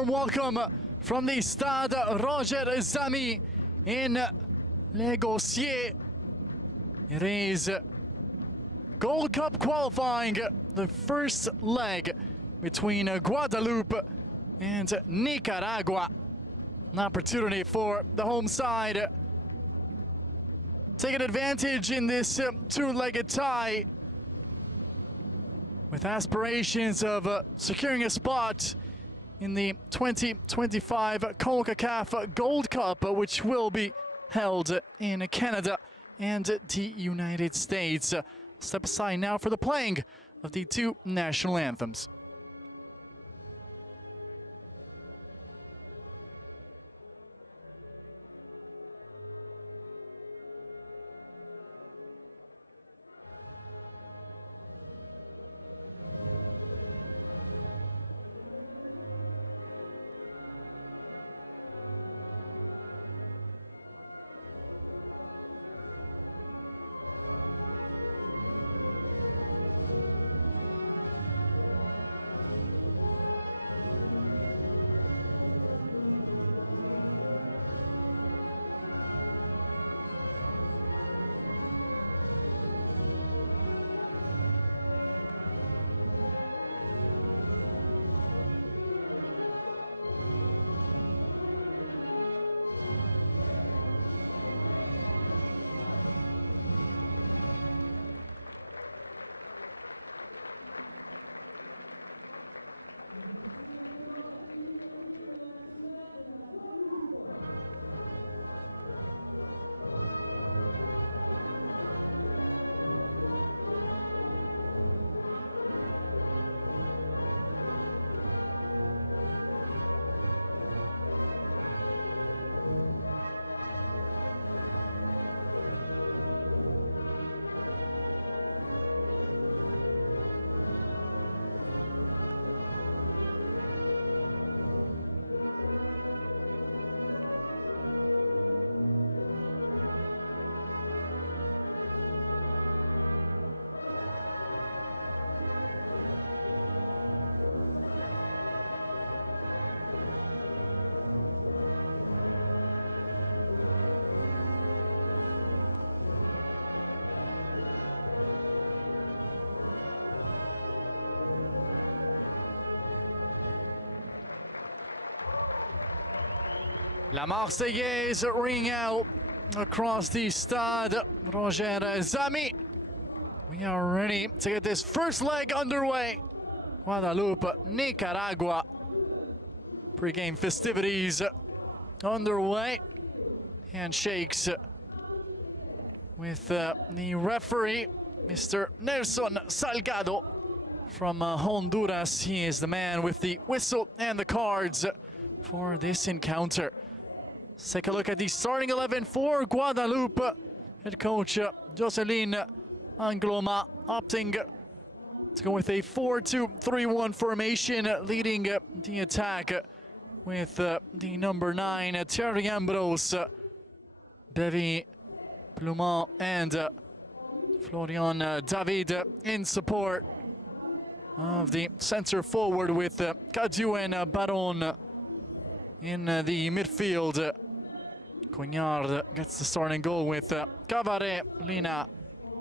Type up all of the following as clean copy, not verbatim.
warm welcome from the Stade Roger Zami in Les Gossiers. It is Gold Cup qualifying, the first leg between Guadeloupe and Nicaragua. An opportunity for the home side taking advantage in this two-legged tie with aspirations of securing a spot in the 2025 Concacaf Gold Cup, which will be held in Canada and the United States. Step aside now for the playing of the two national anthems. Marseillaise ring out across the Stade Roger Zami. We are ready to get this first leg underway. Guadeloupe, Nicaragua. Pre-game festivities underway. Handshakes with the referee, Mr. Nelson Salgado from Honduras. He is the man with the whistle and the cards for this encounter. Let's take a look at the starting 11 for Guadeloupe. Head coach Jocelyn Angloma opting to go with a 4-2-3-1 formation, leading the attack with the number 9, Thierry Ambrose, Davy Blument, and Florian David in support of the center forward with Kadiouen Baron in the midfield. Cognard gets the starting goal with Cavaret, Lina,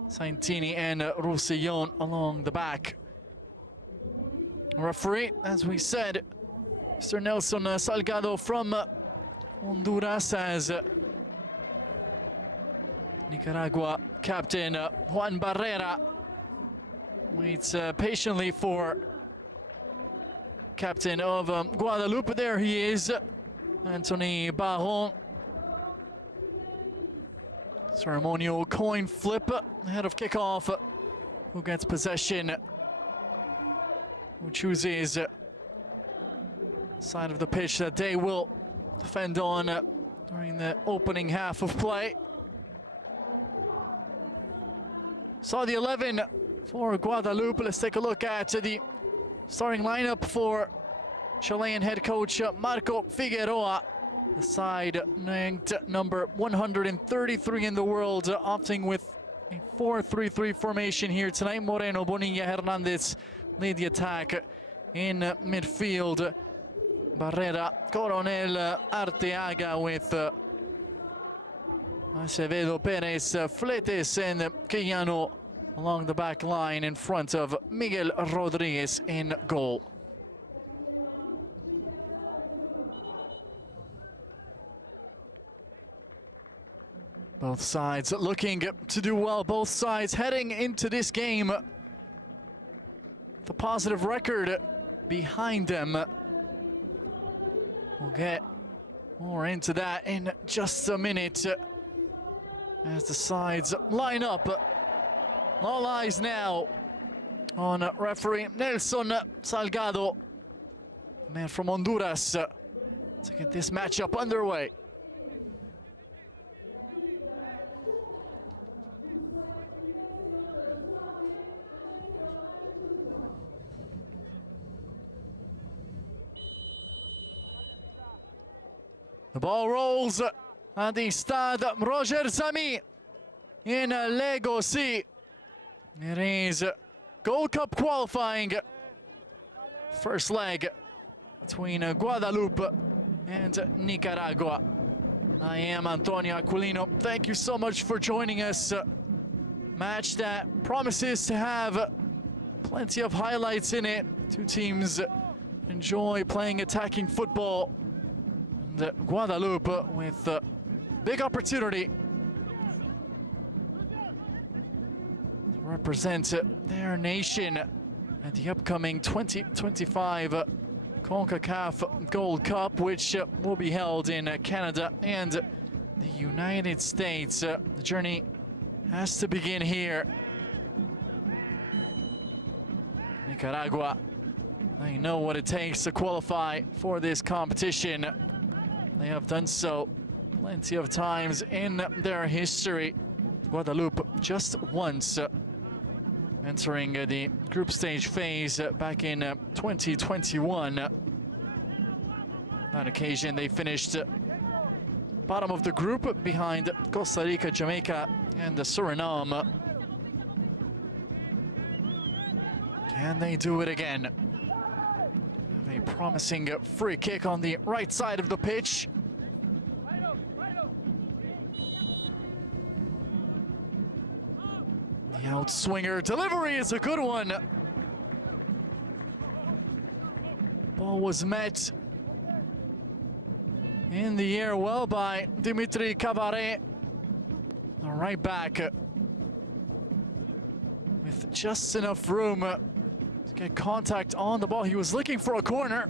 Santini, and Roussillon along the back. Referee, as we said, Mr. Nelson Salgado from Honduras, as Nicaragua captain Juan Barrera waits patiently for captain of Guadeloupe. There he is, Anthony Baron. Ceremonial coin flip ahead of kickoff. Who gets possession? Who chooses side of the pitch that they will defend on during the opening half of play. Saw the 11 for Guadeloupe. Let's take a look at the starting lineup for Chilean head coach Marco Figueroa. The side ranked number 133 in the world, opting with a 4-3-3 formation here tonight. Moreno, Bonilla, Hernandez lead the attack in midfield. Barrera, Coronel, Arteaga with Acevedo, Perez, Fletes and Quijano along the back line in front of Miguel Rodriguez in goal. Both sides looking to do well, both sides heading into this game. The positive record behind them. We'll get more into that in just a minute as the sides line up. All eyes now on referee Nelson Salgado, man from Honduras, to get this matchup underway. The ball rolls at the Stade Roger Zami in Lagos. It is Gold Cup qualifying first leg between Guadeloupe and Nicaragua. I am Antonio Aquilino. Thank you so much for joining us. Match that promises to have plenty of highlights in it. Two teams enjoy playing attacking football. Guadeloupe with a big opportunity to represent their nation at the upcoming 2025 Concacaf Gold Cup, which will be held in Canada and the United States. The journey has to begin here. Nicaragua, they know what it takes to qualify for this competition. They have done so plenty of times in their history. Guadeloupe just once entering the group stage phase back in 2021. On that occasion, they finished bottom of the group behind Costa Rica, Jamaica, and Suriname. Can they do it again? Promising free kick on the right side of the pitch. The outswinger delivery is a good one. Ball was met in the air well by Dimitri Cabaret, the right back, with just enough room get contact on the ball. He was looking for a corner.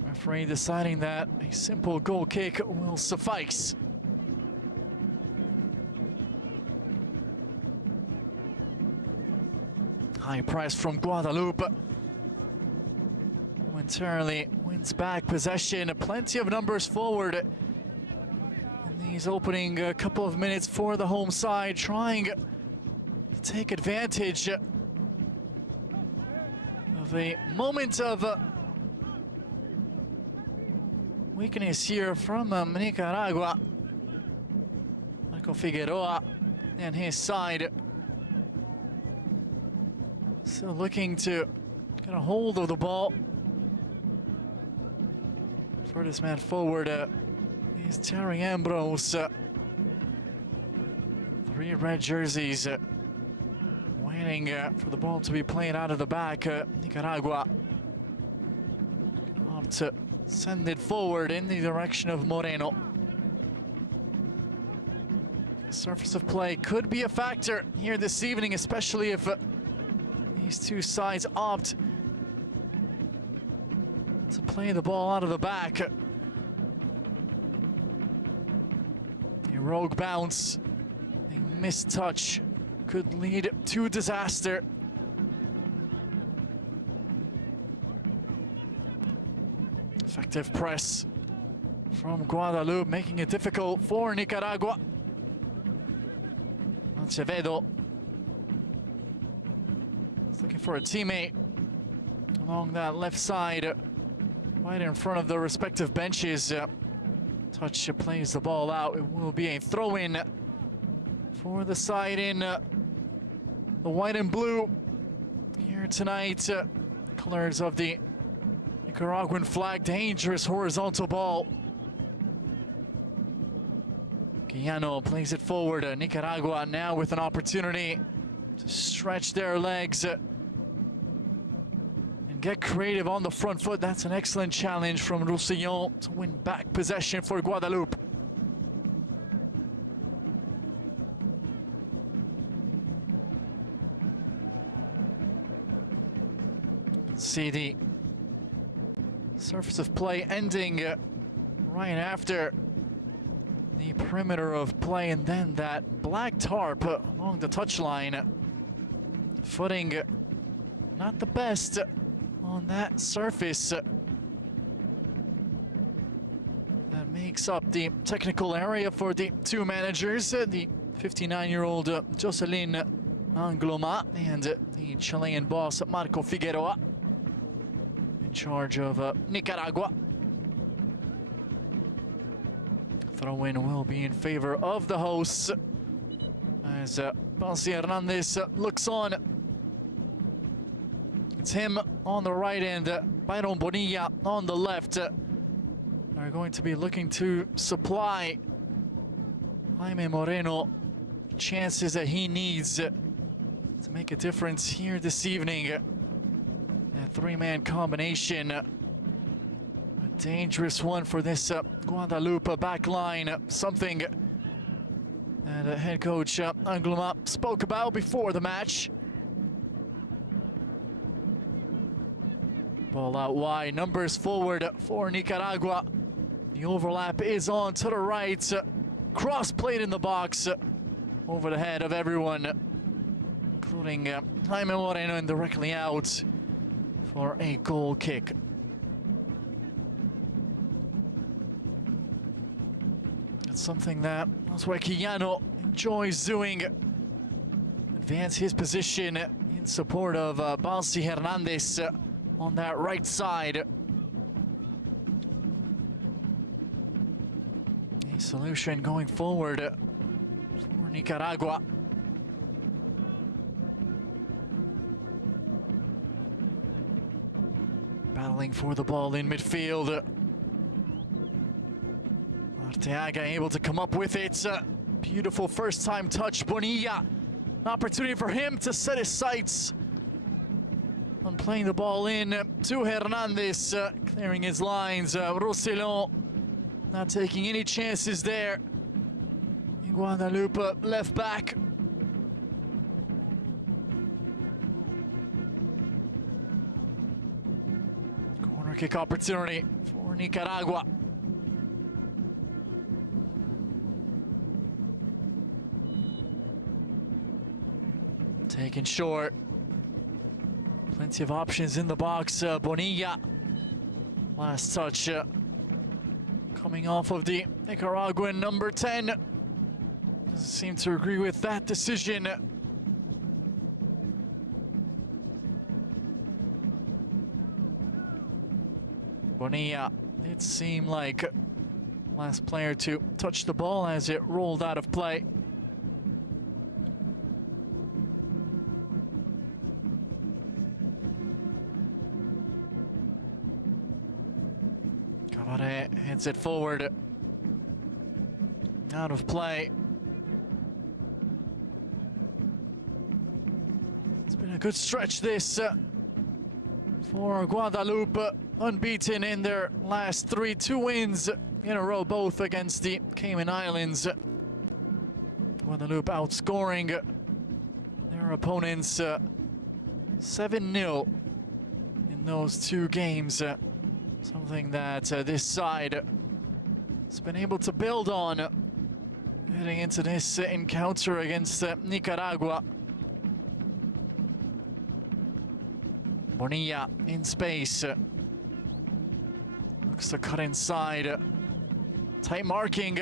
Referee deciding that a simple goal kick will suffice. High press from Guadeloupe. Momentarily wins back possession. Plenty of numbers forward. He's opening a couple of minutes for the home side, trying to take advantage the moment of weakness here from Nicaragua. Marco Figueroa and his side. So looking to get a hold of the ball. Furthest man forward is Terry Ambrose. 3 red jerseys. For the ball to be played out of the back. Nicaragua to send it forward in the direction of Moreno. The surface of play could be a factor here this evening, especially if these two sides opt to play the ball out of the back. A rogue bounce, a missed touch could lead to disaster. Effective press from Guadeloupe, making it difficult for Nicaragua. Acevedo looking for a teammate along that left side, right in front of the respective benches. Touch plays the ball out. It will be a throw-in for the side in the white and blue here tonight. Colors of the Nicaraguan flag, dangerous horizontal ball. Quijano plays it forward. Nicaragua now with an opportunity to stretch their legs and get creative on the front foot. That's an excellent challenge from Roussillon to win back possession for Guadeloupe. See the surface of play ending right after the perimeter of play, and then that black tarp along the touchline. Footing not the best on that surface. That makes up the technical area for the two managers, the 59-year-old Jocelyn Angloma and the Chilean boss Marco Figueroa, in charge of Nicaragua. Throw-in will be in favor of the hosts as Balsi Hernandez looks on. It's him on the right and Byron Bonilla on the left. They're going to be looking to supply Jaime Moreno chances that he needs to make a difference here this evening. Three-man combination. Dangerous one for this Guadeloupe back line. Something that head coach Angloma spoke about before the match. Ball out wide, numbers forward for Nicaragua. The overlap is on to the right. Cross played in the box over the head of everyone, including Jaime Moreno, and directly out for a goal kick. It's something that Quijano enjoys doing. Advance his position in support of Balsi Hernandez on that right side. A solution going forward. Nicaragua. Battling for the ball in midfield. Arteaga able to come up with it. Beautiful first time touch. Bonilla. An opportunity for him to set his sights. Playing the ball in to Hernandez, clearing his lines. Roussillon not taking any chances there. Guadeloupe left back. Corner kick opportunity for Nicaragua. Taken short. Plenty of options in the box. Bonilla. Last touch coming off of the Nicaraguan number 10. Seem to agree with that decision. Bonilla, it seemed like last player to touch the ball as it rolled out of play. Cavare hits it forward. Out of play. Good stretch this for Guadeloupe, unbeaten in their last 3 wins in a row, both against the Cayman Islands. Guadeloupe outscoring their opponents 7-0 in those 2 games. Something that this side has been able to build on heading into this encounter against Nicaragua. Bonilla in space. Looks to cut inside. Tight marking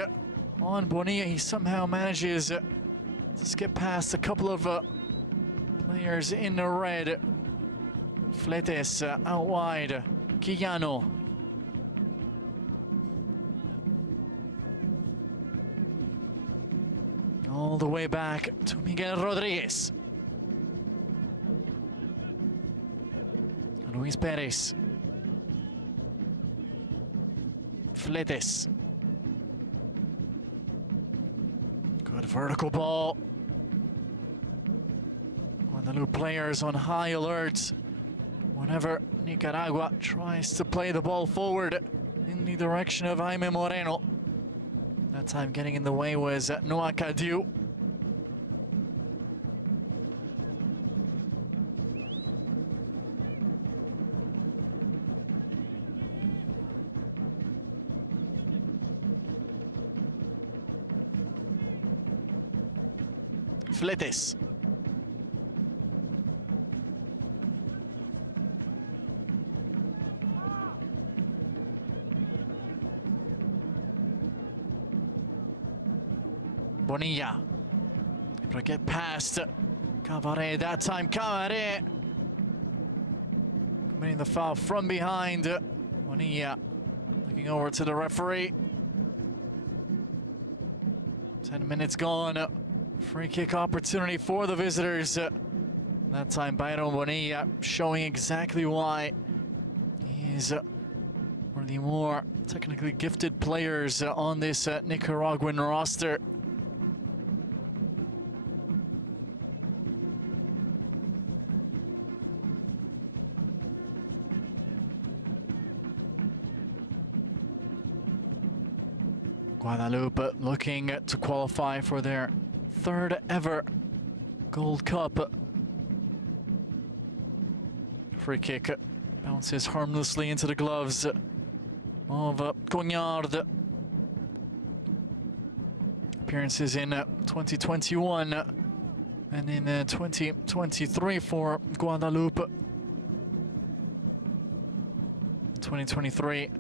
on Bonilla. He somehow manages to skip past a couple of players in the red. Fletes out wide. Quijano. All the way back to Miguel Rodriguez. Luis Perez. Fletes. Good vertical ball. Guadeloupe players on high alert whenever Nicaragua tries to play the ball forward in the direction of Jaime Moreno. That time getting in the way was Noah Cadieu. Fletes. Bonilla. Able to get past Cavare that time. Cavare committing the foul from behind. Bonilla moving over to the referee. 10 minutes gone. Free kick opportunity for the visitors. That time Byron Bonilla showing exactly why he's one of the more technically gifted players on this Nicaraguan roster. Guadeloupe looking to qualify for their third ever Gold Cup. Free kick bounces harmlessly into the gloves of Cognard. Appearances in 2021 and in 2023 for Guadeloupe. 2023,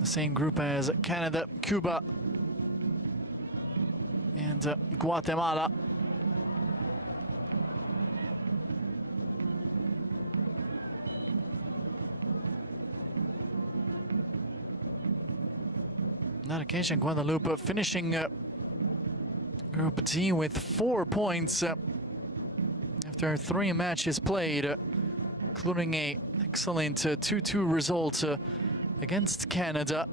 the same group as Canada, Cuba, and Guatemala. On that occasion, Guadeloupe finishing Group D with 4 points after 3 matches played, including an excellent 2-2 result against Canada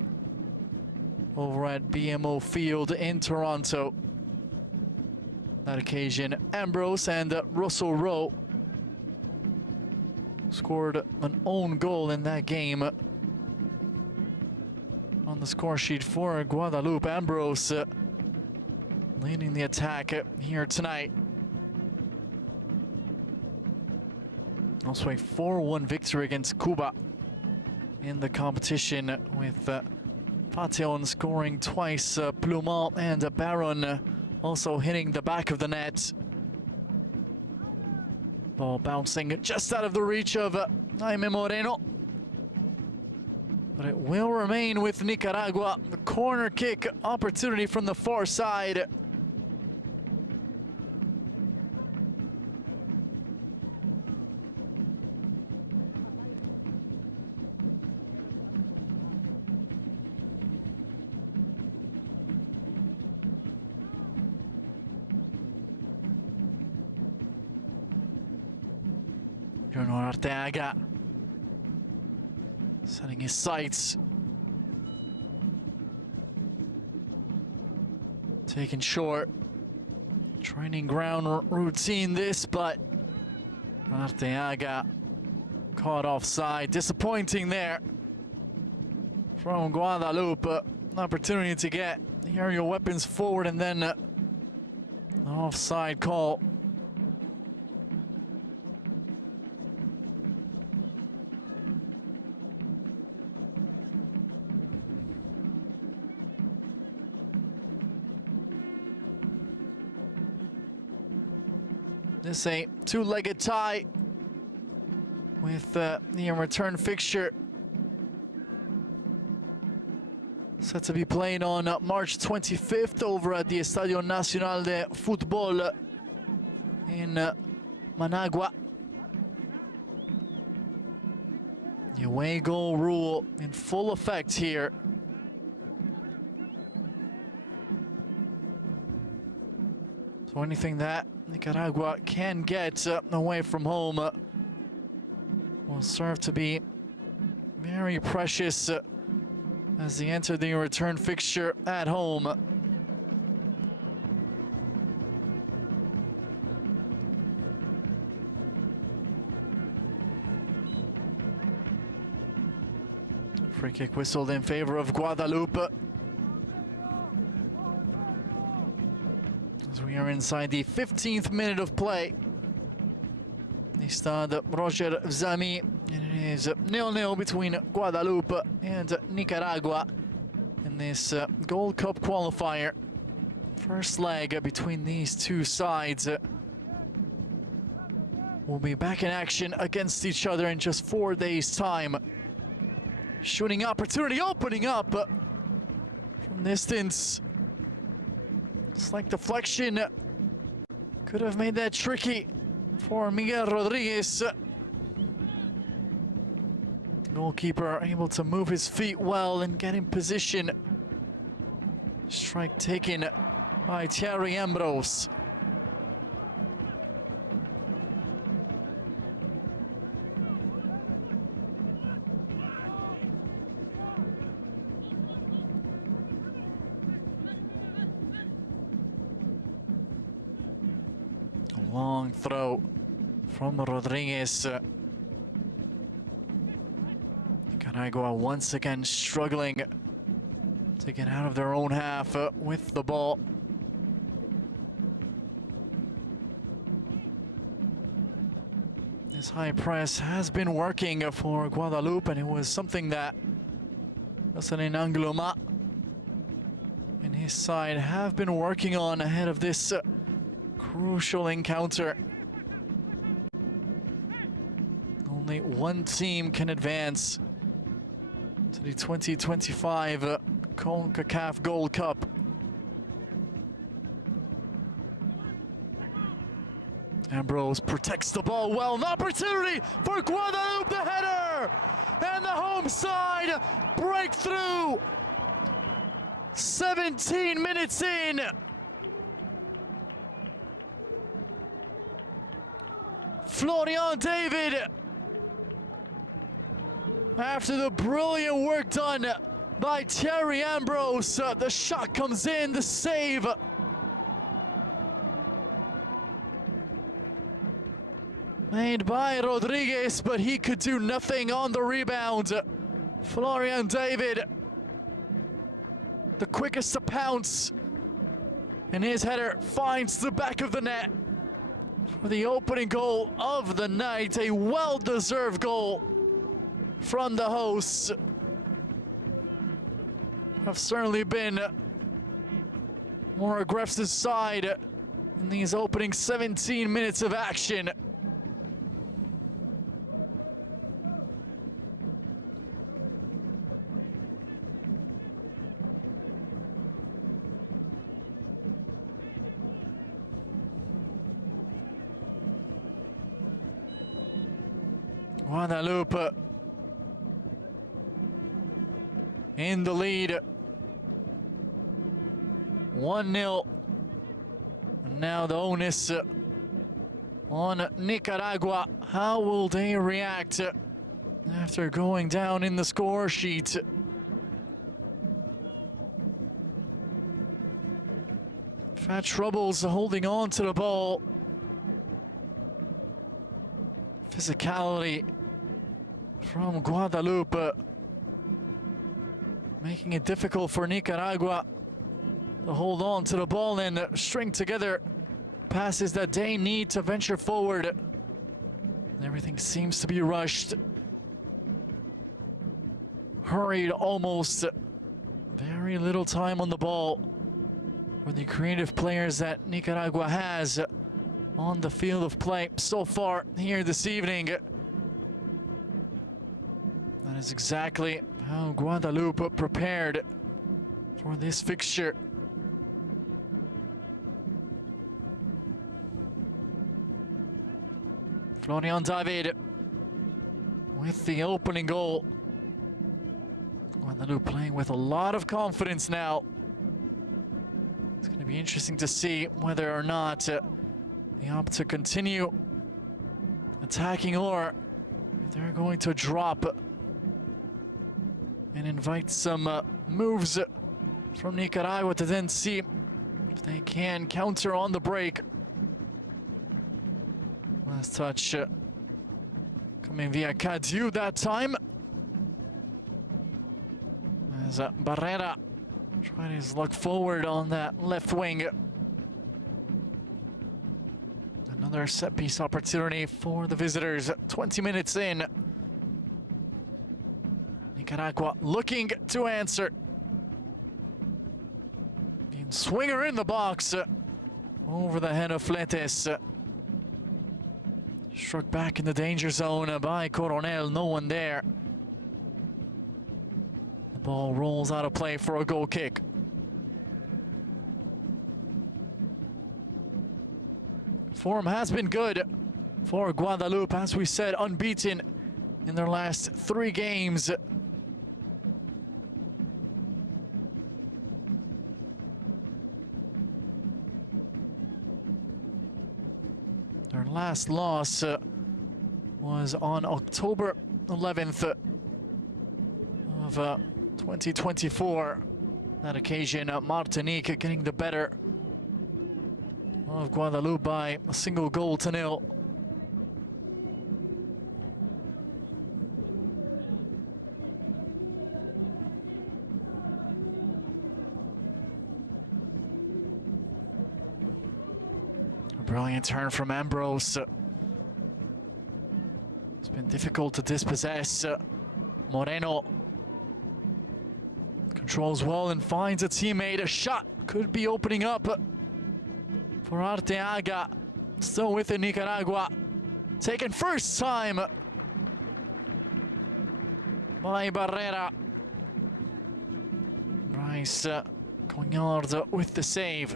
over at BMO Field in Toronto. On that occasion, Ambrose and Russell Rowe scored an own goal in that game. On the score sheet for Guadeloupe, Ambrose leading the attack here tonight. Also a 4-1 victory against Cuba in the competition, with Pateon scoring twice, Plumont and Baron also hitting the back of the net. Ball bouncing just out of the reach of Jaime Moreno. But it will remain with Nicaragua. Corner kick opportunity from the far side. Arteaga setting his sights, taken short. Training ground routine this, but Arteaga caught offside. Disappointing there from Guadeloupe. An opportunity to get aerial weapons forward and then an offside call. This a two-legged tie with the in-return fixture set to be played on March 25th over at the Estadio Nacional de Fútbol in Managua. The away goal rule in full effect here. So anything that Nicaragua can get away from home will serve to be very precious as they enter the return fixture at home. Free kick whistled in favor of Guadeloupe. As we are inside the 15th minute of play. The Stade Roger Zami, and it is 0-0 between Guadeloupe and Nicaragua in this Gold Cup qualifier. First leg between these two sides. We'll be back in action against each other in just 4 days' time. Shooting opportunity opening up. Distance. It's like deflection. Could have made that tricky for Miguel Rodriguez. Goalkeeper able to move his feet well and get in position. Strike taken by Thierry Ambrose. Long throw from Rodriguez. Nicaragua once again struggling to get out of their own half with the ball. This high press has been working for Guadeloupe, and it was something that Hassanin Angloma and his side have been working on ahead of this crucial encounter. Only one team can advance to the 2025 Concacaf Gold Cup. Ambrose protects the ball well. An opportunity for Guadeloupe, the header! And the home side breakthrough! 17 minutes in. Florian David, after the brilliant work done by Thierry Ambrose, the shot comes in, the save. Made by Rodriguez, but he could do nothing on the rebound. Florian David, the quickest to pounce, and his header finds the back of the net. The opening goal of the night, a well-deserved goal from the hosts. Have certainly been more aggressive side in these opening 17 minutes of action. Guadeloupe in the lead, 1-0. Now the onus on Nicaragua. How will they react after going down in the score sheet? Had troubles holding on to the ball. Physicality from Guadeloupe, making it difficult for Nicaragua to hold on to the ball and string together passes that they need to venture forward. Everything seems to be rushed, hurried almost. Very little time on the ball with the creative players that Nicaragua has on the field of play so far here this evening. That is exactly how Guadeloupe prepared for this fixture. Florian David with the opening goal. Guadeloupe playing with a lot of confidence now. It's going to be interesting to see whether or not they opt to continue attacking or they're going to drop and invite some moves from Nicaragua to then see if they can counter on the break. Last touch coming via Cadieu that time. As Barrera trying his luck forward on that left wing. Another set piece opportunity for the visitors. 20 minutes in. Nicaragua looking to answer. Swinger in the box over the head of Fletes. Struck back in the danger zone by Coronel. No one there. Ball rolls out of play for a goal kick. Form has been good for Guadeloupe, as we said, unbeaten in their last 3 games. Their last loss was on October 11th of 2024. That occasion, Martinique getting the better of Guadeloupe by a single goal to nil. Brilliant turn from Ambrose. It's been difficult to dispossess. Moreno controls well and finds a teammate. A shot could be opening up for Arteaga. Still with it, Nicaragua. Taken first time by Barrera. Bryce Cognard with the save.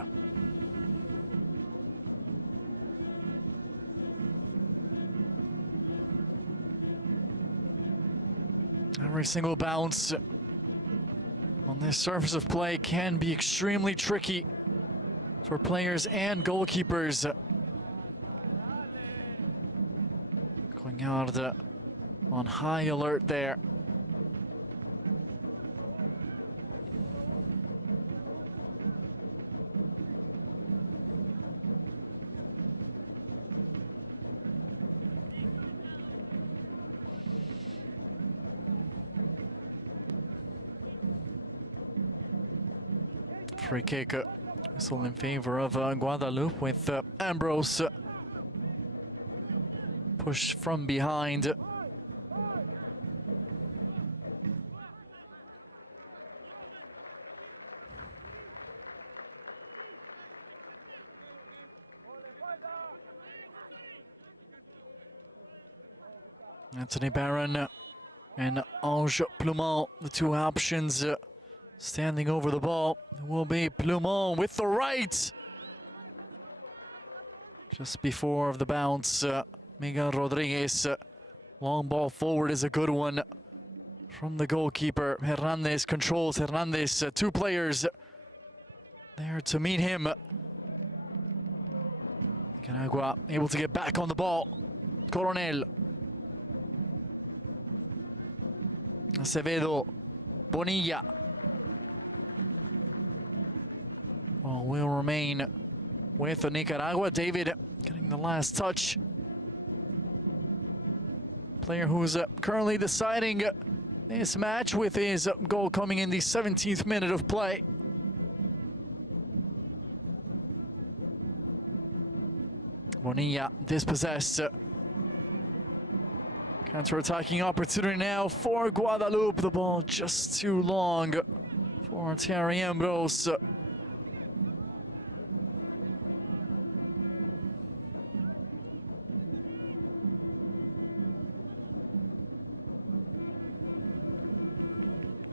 Every single bounce on this surface of play can be extremely tricky for players and goalkeepers. Cognard on high alert there. Free kick still in favor of Guadeloupe, with Ambrose pushed from behind. Anthony Barron and Ange Plumont, the two options. Standing over the ball will be Plumont with the right. Just before the bounce, Miguel Rodriguez. Long ball forward is a good one from the goalkeeper. Hernandez controls. Hernandez, 2 players there to meet him. Nicaragua able to get back on the ball. Coronel. Acevedo. Bonilla. Will remain with Nicaragua. David getting the last touch. Player who's currently deciding this match with his goal coming in the 17th minute of play. Bonilla dispossessed. Counter-attacking opportunity now for Guadeloupe. The ball just too long for Thierry Ambrose.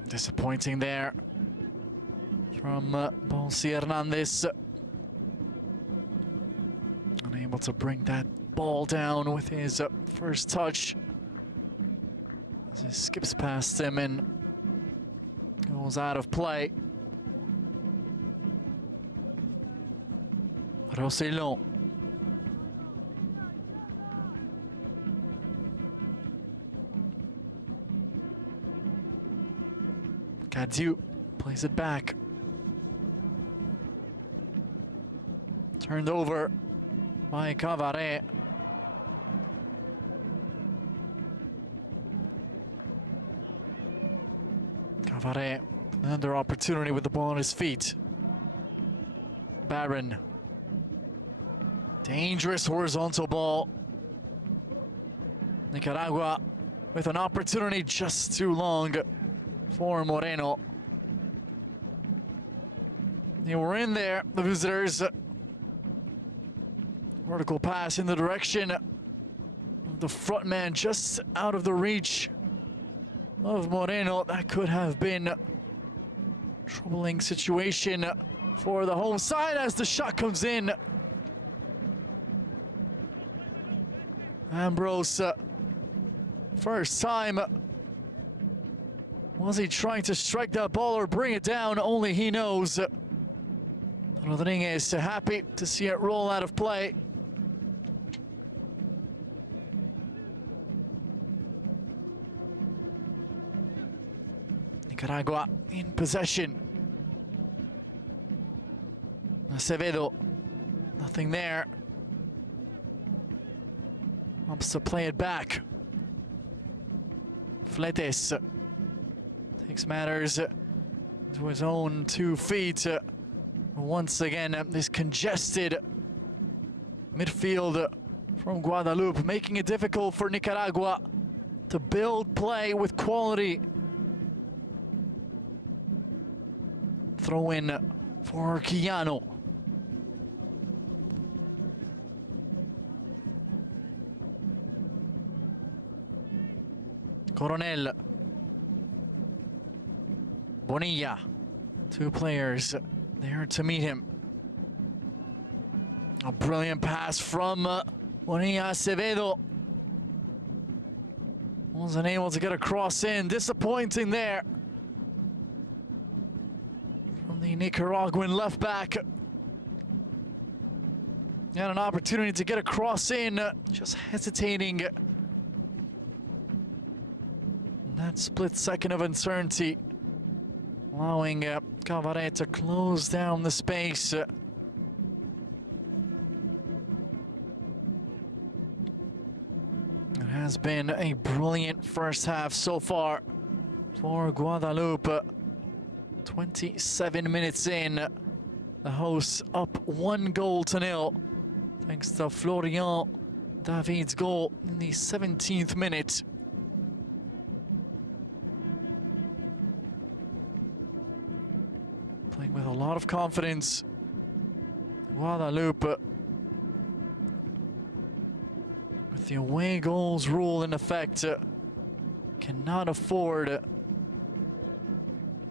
Disappointing there from Bonsi Hernandez. Unable to bring that ball down with his first touch. As he skips past him and goes out of play. Rossellon. Cadieu Plays it back. Turned over by Cavare. Cavare, another opportunity with the ball on his feet. Barron. Dangerous horizontal ball. Nicaragua with an opportunity just too long for Moreno. They were in there, the visitors. Vertical pass in the direction of the front man, just out of the reach of Moreno. That could have been a troubling situation for the home side as the shot comes in. Ambrose, first time. Was he trying to strike that ball or bring it down? Only he knows. Rodriguez happy to see it roll out of play. Nicaragua in possession. Acevedo, nothing there. Opts to play it back. Fletes takes matters to his own 2 feet. Once again, this congested midfield from Guadeloupe, making it difficult for Nicaragua to build play with quality. Throw in for Quijano. Coronel. Bonilla. 2 players there to meet him. A brilliant pass from Bonilla. Acevedo wasn't able to get a cross in. Disappointing there. The Nicaraguan left back had an opportunity to get a cross in, just hesitating. That split second of uncertainty, allowing Cavare to close down the space. It has been a brilliant first half so far for Guadeloupe. 27 minutes in, the hosts up 1-0 thanks to Florian David's goal in the 17th minute. Playing with a lot of confidence. Guadeloupe, with the away goals rule in effect, cannot afford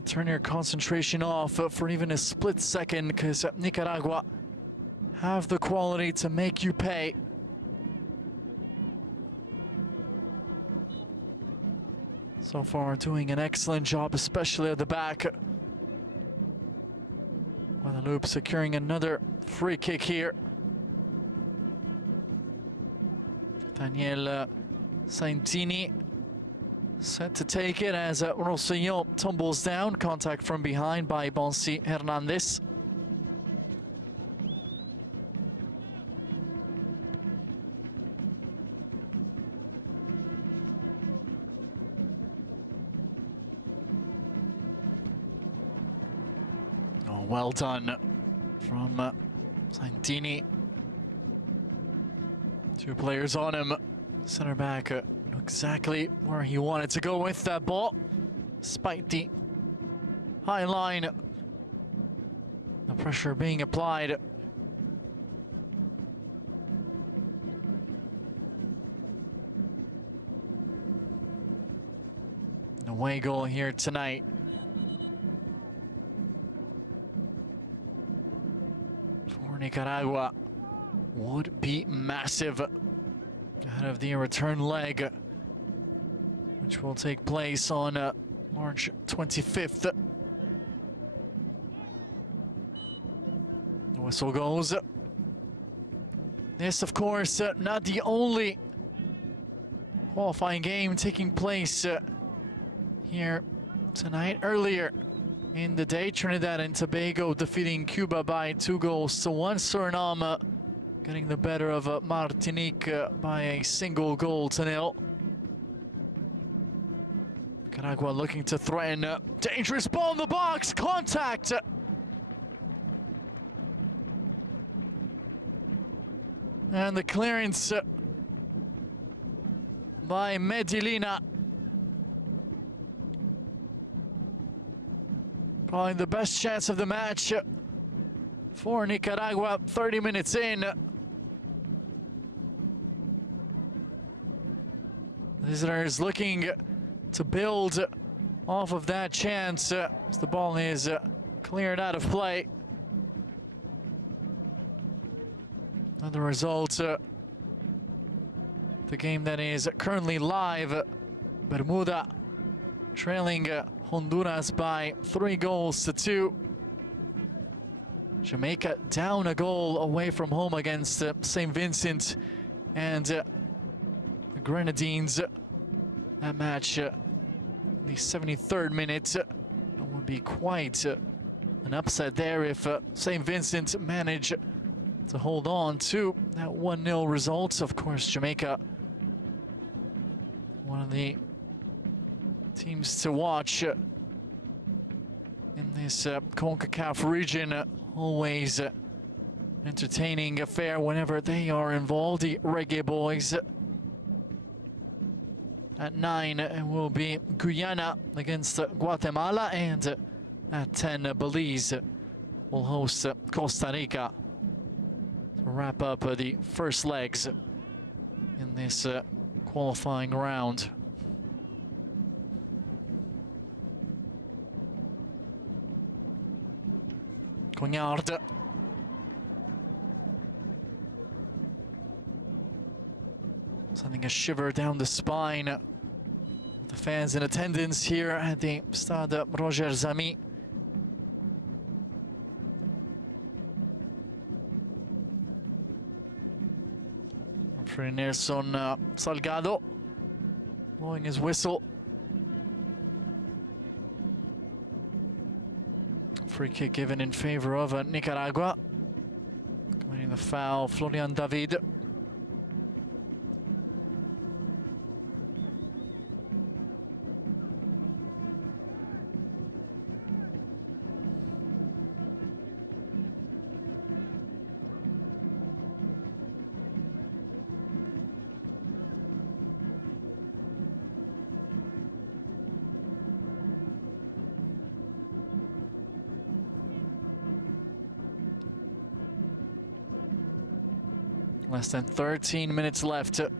turn your concentration off for even a split second, because Nicaragua have the quality to make you pay. So far doing an excellent job, especially at the back. Guadeloupe securing another free kick here. Daniel Santini set to take it as Rossellon tumbles down. Contact from behind by Bonsi Hernandez. Oh, well done from Santini. 2 players on him. Center back exactly where he wanted to go with that ball, despite the high line. The pressure being applied. Away goal here tonight. For Nicaragua would be massive ahead of the return leg, which will take place on March 25th. The whistle goes. This, of course, not the only qualifying game taking place here tonight. Earlier, in the day. Trinidad and Tobago defeating Cuba by 2-1. Suriname getting the better of Martinique by a 1-0 Nicaragua looking to threaten. Dangerous ball in the box. Contact. And the clearance by Medellina. Probably the best chance of the match for Nicaragua 30 minutes in. Visitors looking to build off of that chance as the ball is cleared out of play. The result, the game that is currently live, Bermuda trailing Honduras by 3-2. Jamaica down a goal away from home against St. Vincent and Grenadines. That match, the 73rd minute, would be quite an upset there if St. Vincent managed to hold on to that 1-0 result. Of course, Jamaica, one of the teams to watch in this Concacaf region, always entertaining affair whenever they are involved. The Reggae Boys at 9 it will be Guyana against Guatemala, and at 10 Belize will host Costa Rica. Wrap up the first legs in this qualifying round. Cognard. Sending a shiver down the spine. The fans in attendance here at the Stade Roger Zami. Nelson Salgado blowing his whistle. Free kick given in favor of Nicaragua. Committing the foul, Florian David. Less than 13 minutes left in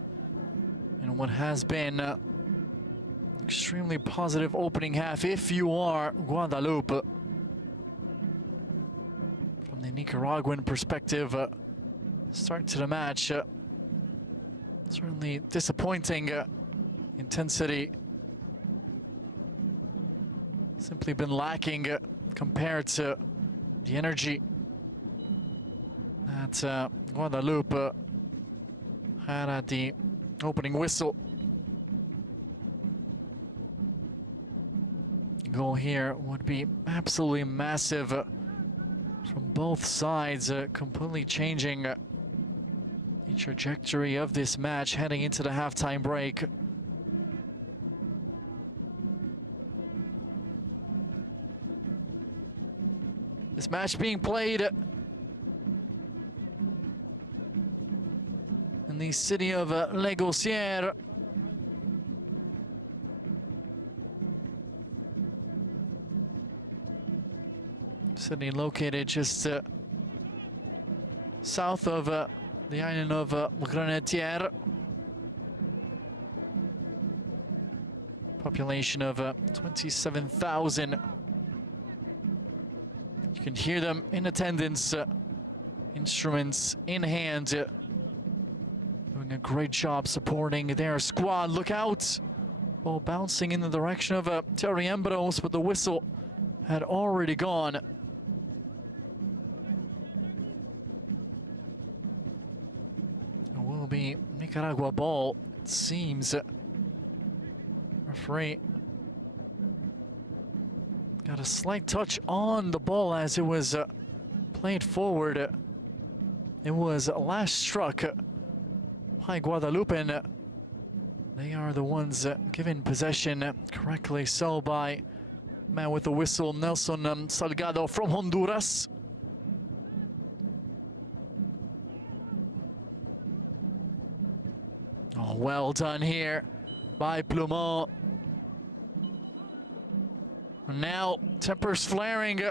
what has been extremely positive opening half if you are Guadeloupe. From the Nicaraguan perspective, start to the match, certainly disappointing intensity. Simply been lacking compared to the energy that Guadeloupe had at the opening whistle. Goal here would be absolutely massive from both sides, completely changing the trajectory of this match heading into the halftime break. This match being played in the city of Les Gaussières. City located just south of the island of Grenadier. Population of 27,000. You can hear them in attendance, instruments in hand, doing a great job supporting their squad. Look out! Ball bouncing in the direction of Terry Embros, but the whistle had already gone. It will be Nicaragua ball, it seems. Referee got a a slight touch on the ball as it was played forward. It was last struck by Guadeloupe, and they are the ones given possession, correctly so by man with the whistle, Nelson Salgado from Honduras. Oh, well done here by Plumont. Now tempers flaring.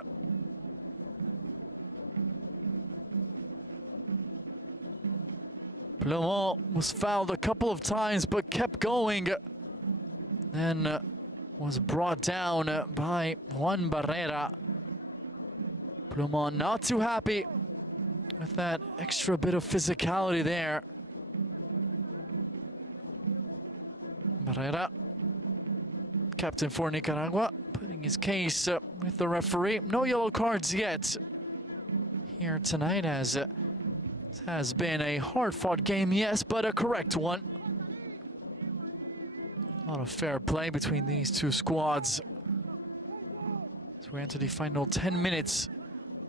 Plumont was fouled a couple of times but kept going, and was brought down by Juan Barrera. Plumont not too happy with that extra bit of physicality there. Barrera, captain for Nicaragua, putting his case with the referee. No yellow cards yet here tonight, as it has been a hard-fought game, yes, but a correct one. A lot of fair play between these two squads. So we're into the final 10 minutes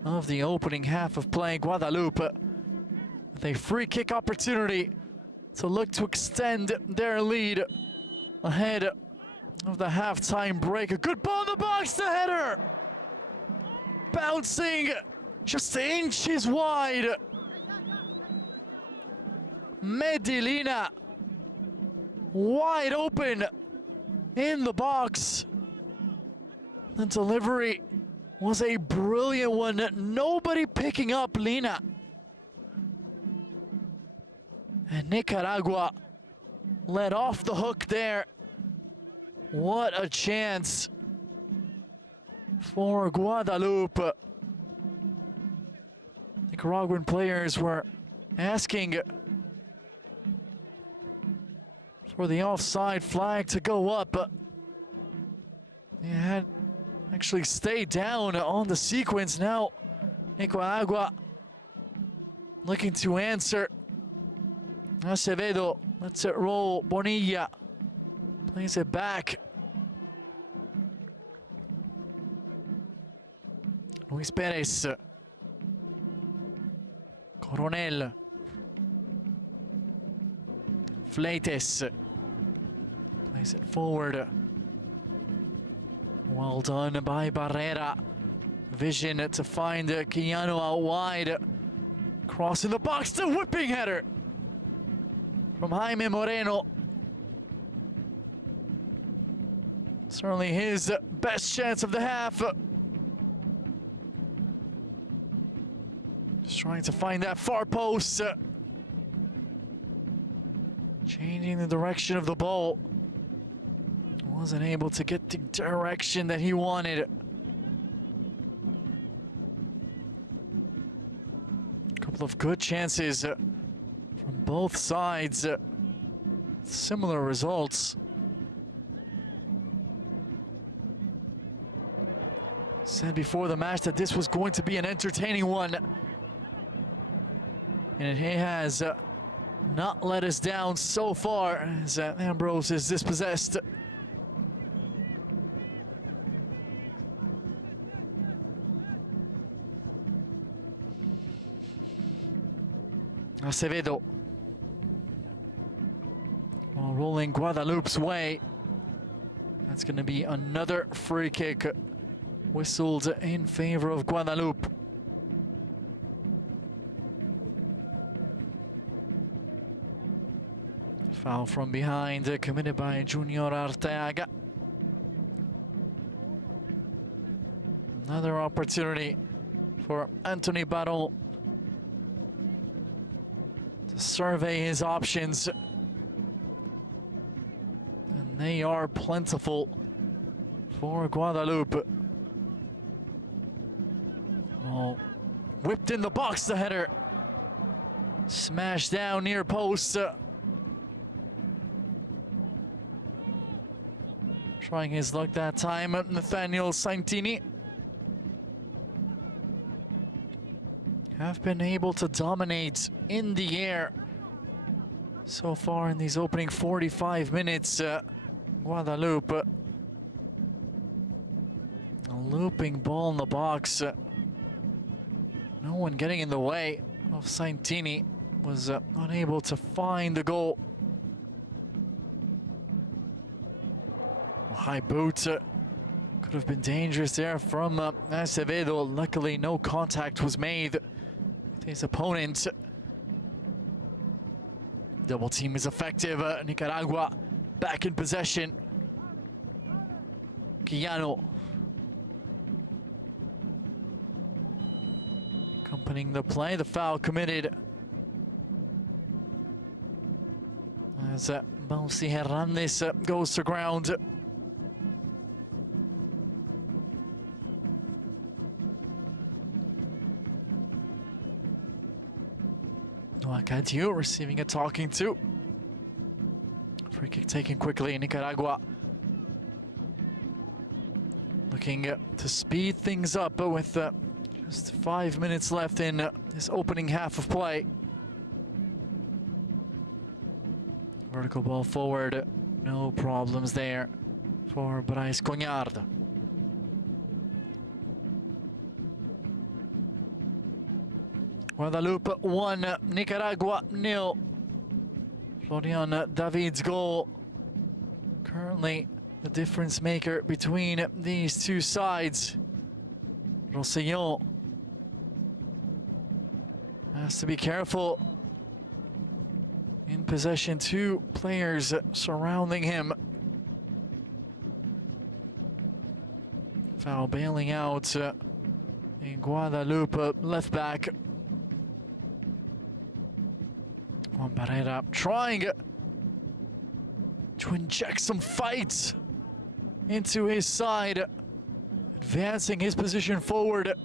of the opening half of play. Guadeloupe with a free kick opportunity to look to extend their lead ahead of the halftime break. A good ball in the box, the header! Bouncing just inches wide. Medellina wide open in the box. The delivery was a brilliant one. Nobody picking up Lina. And Nicaragua let off the hook there. What a chance for Guadeloupe. Nicaraguan players were asking for the offside flag to go up, but they had actually stayed down on the sequence. Now Nicaragua looking to answer. Acevedo lets it roll. Bonilla plays it back. Luis Perez. Coronel. Fleites plays it forward. Well done by Barrera. Vision to find Quijano out wide. Crossing the box, the whipping header from Jaime Moreno. Certainly his best chance of the half. Just trying to find that far post. Changing the direction of the ball. Wasn't able to get the direction that he wanted. A couple of good chances from both sides. Similar results. Said before the match that this was going to be an entertaining one. And he has not let us down so far, as Ambrose is dispossessed. Acevedo rolling Guadeloupe's way. It's going to be another free kick whistled in favor of Guadeloupe. Foul from behind committed by Junior Arteaga. Another opportunity for Anthony Baron to survey his options. They are plentiful for Guadeloupe. Oh, whipped in the box, the header. Smashed down near post. Trying his luck that time, Nathaniel Santini. Have been able to dominate in the air so far in these opening 45 minutes. Guadeloupe a looping ball in the box. No one getting in the way of Santini. Was unable to find the goal. High boot could have been dangerous there from Acevedo. Luckily, no contact was made with his opponent. Double team is effective. Nicaragua back in possession. Quijano accompanying the play. The foul committed as Bouncy Hernandez goes to ground. Cantiu receiving a talking to. Free kick taken quickly in Nicaragua. Looking to speed things up with just 5 minutes left in this opening half of play. Vertical ball forward, no problems there for Bryce Cognard. Guadeloupe 1, Nicaragua 0. Florian David's goal. Currently the difference maker between these two sides. Roussillon has to be careful. In possession, 2 players surrounding him. Foul bailing out in Guadeloupe left back. Trying to inject some fight into his side, advancing his position forward,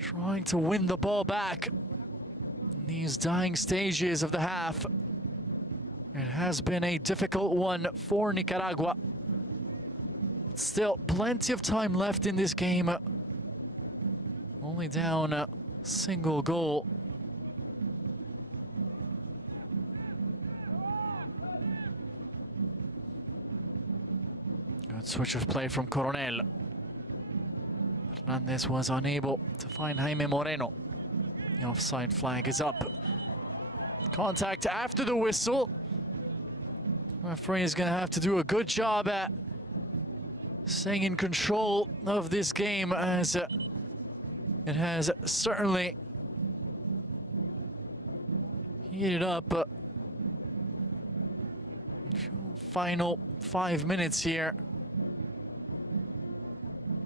trying to win the ball back in these dying stages of the half. It has been a difficult one for Nicaragua. Still plenty of time left in this game. Only down a single goal. Switch of play from Coronel. Hernandez was unable to find Jaime Moreno. The offside flag is up. Contact after the whistle. Referee is going to have to do a good job at staying in control of this game, as it has certainly heated up. Final 5 minutes here.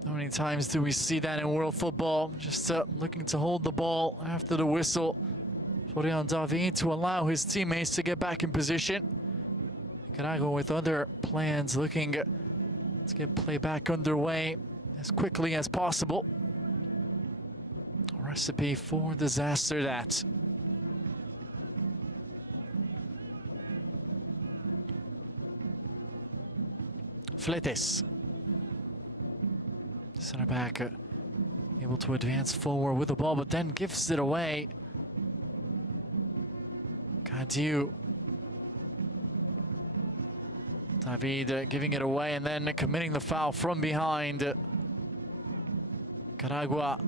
How many times do we see that in world football? Just looking to hold the ball after the whistle. Florian David to allow his teammates to get back in position. Nicaragua with other plans, looking to get play back underway as quickly as possible. Recipe for disaster, that. Fletes, center back, able to advance forward with the ball, but then gives it away. Cantiu. David giving it away and then committing the foul from behind. Nicaragua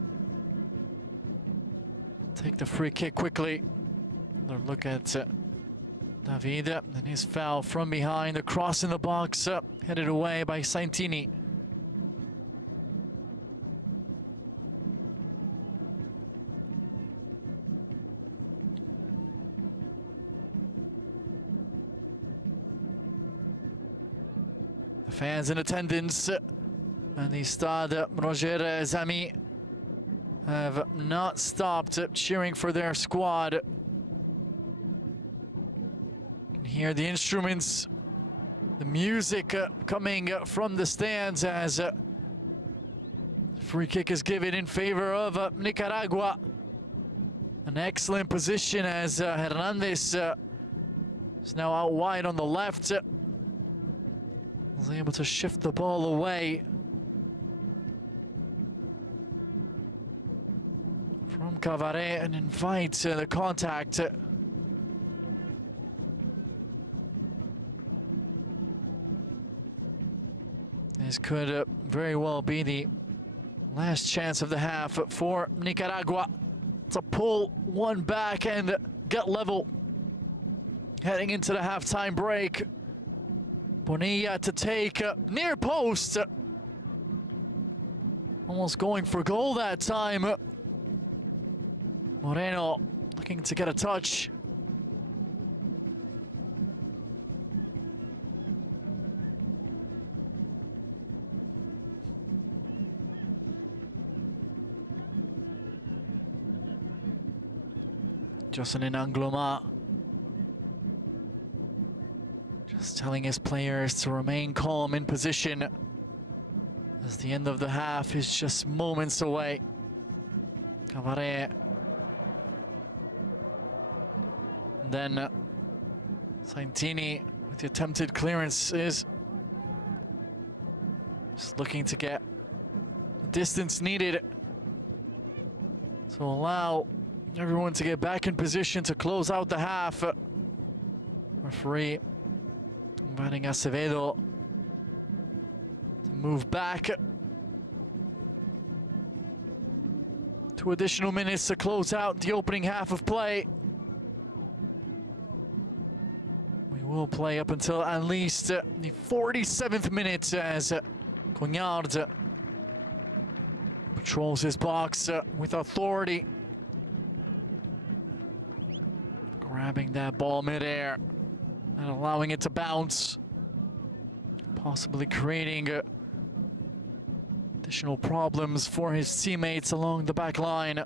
take the free kick quickly. Another look at David and his foul from behind. The cross in the box, headed away by Santini. Fans in attendance and the Stade Roger Zami have not stopped cheering for their squad. Hear the instruments, the music coming from the stands as free kick is given in favor of Nicaragua. An excellent position as Hernandez is now out wide on the left. Is able to shift the ball away from Cavare and invite the contact. This could very well be the Last chance of the half for Nicaragua to pull one back and get level. Heading into the halftime break. Bonilla to take near post. Almost going for goal that time. Moreno looking to get a touch. Jocelyn Angloma just telling his players to remain calm in position as the end of the half is just moments away. Cabaret. Then Santini with the attempted clearances. Just looking to get distance needed to allow everyone to get back in position to close out the half. Referee inviting Acevedo to move back. 2 additional minutes to close out the opening half of play. We will play up until at least the 47th minute as Cognard controls his box with authority. That ball midair and allowing it to bounce, possibly creating additional problems for his teammates along the back line.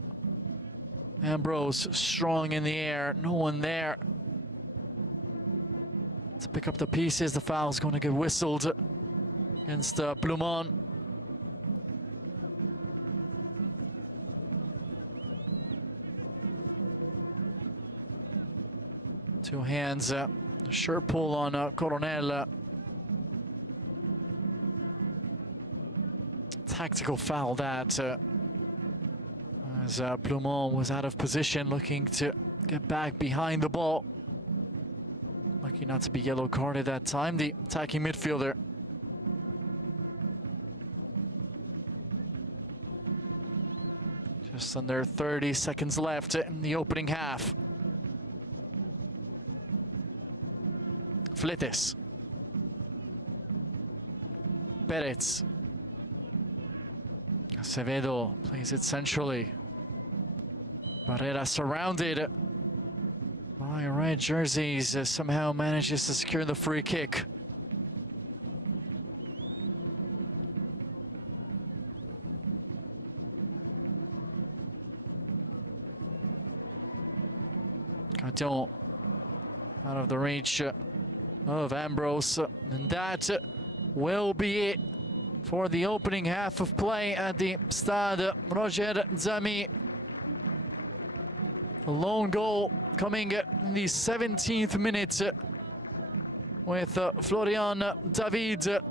Ambrose strong in the air, no one there to pick up the pieces. The foul's going to get whistled against Blumon. Two hands, shirt pull on Coronel. Tactical foul that as Blumon was out of position, looking to get back behind the ball. Lucky not to be yellow carded that time, the attacking midfielder. Just under 30 seconds left in the opening half. Fletes. Perez. Acevedo plays it centrally. Barrera surrounded by red jerseys, somehow manages to secure the free kick. Carton out of the reach of Ambrose, and that will be it for the opening half of play at the Stade. Roger Zami, a lone goal coming in the 17th minute with Florian David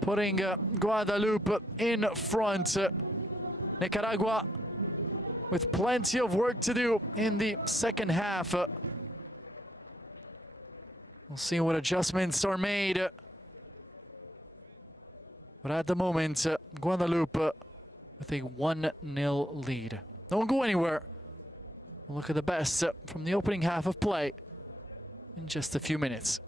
putting Guadeloupe in front. Nicaragua with plenty of work to do in the second half. We'll see what adjustments are made. But at the moment, Guadeloupe with a 1-0 lead. Don't go anywhere. We'll look at the best from the opening half of play in just a few minutes.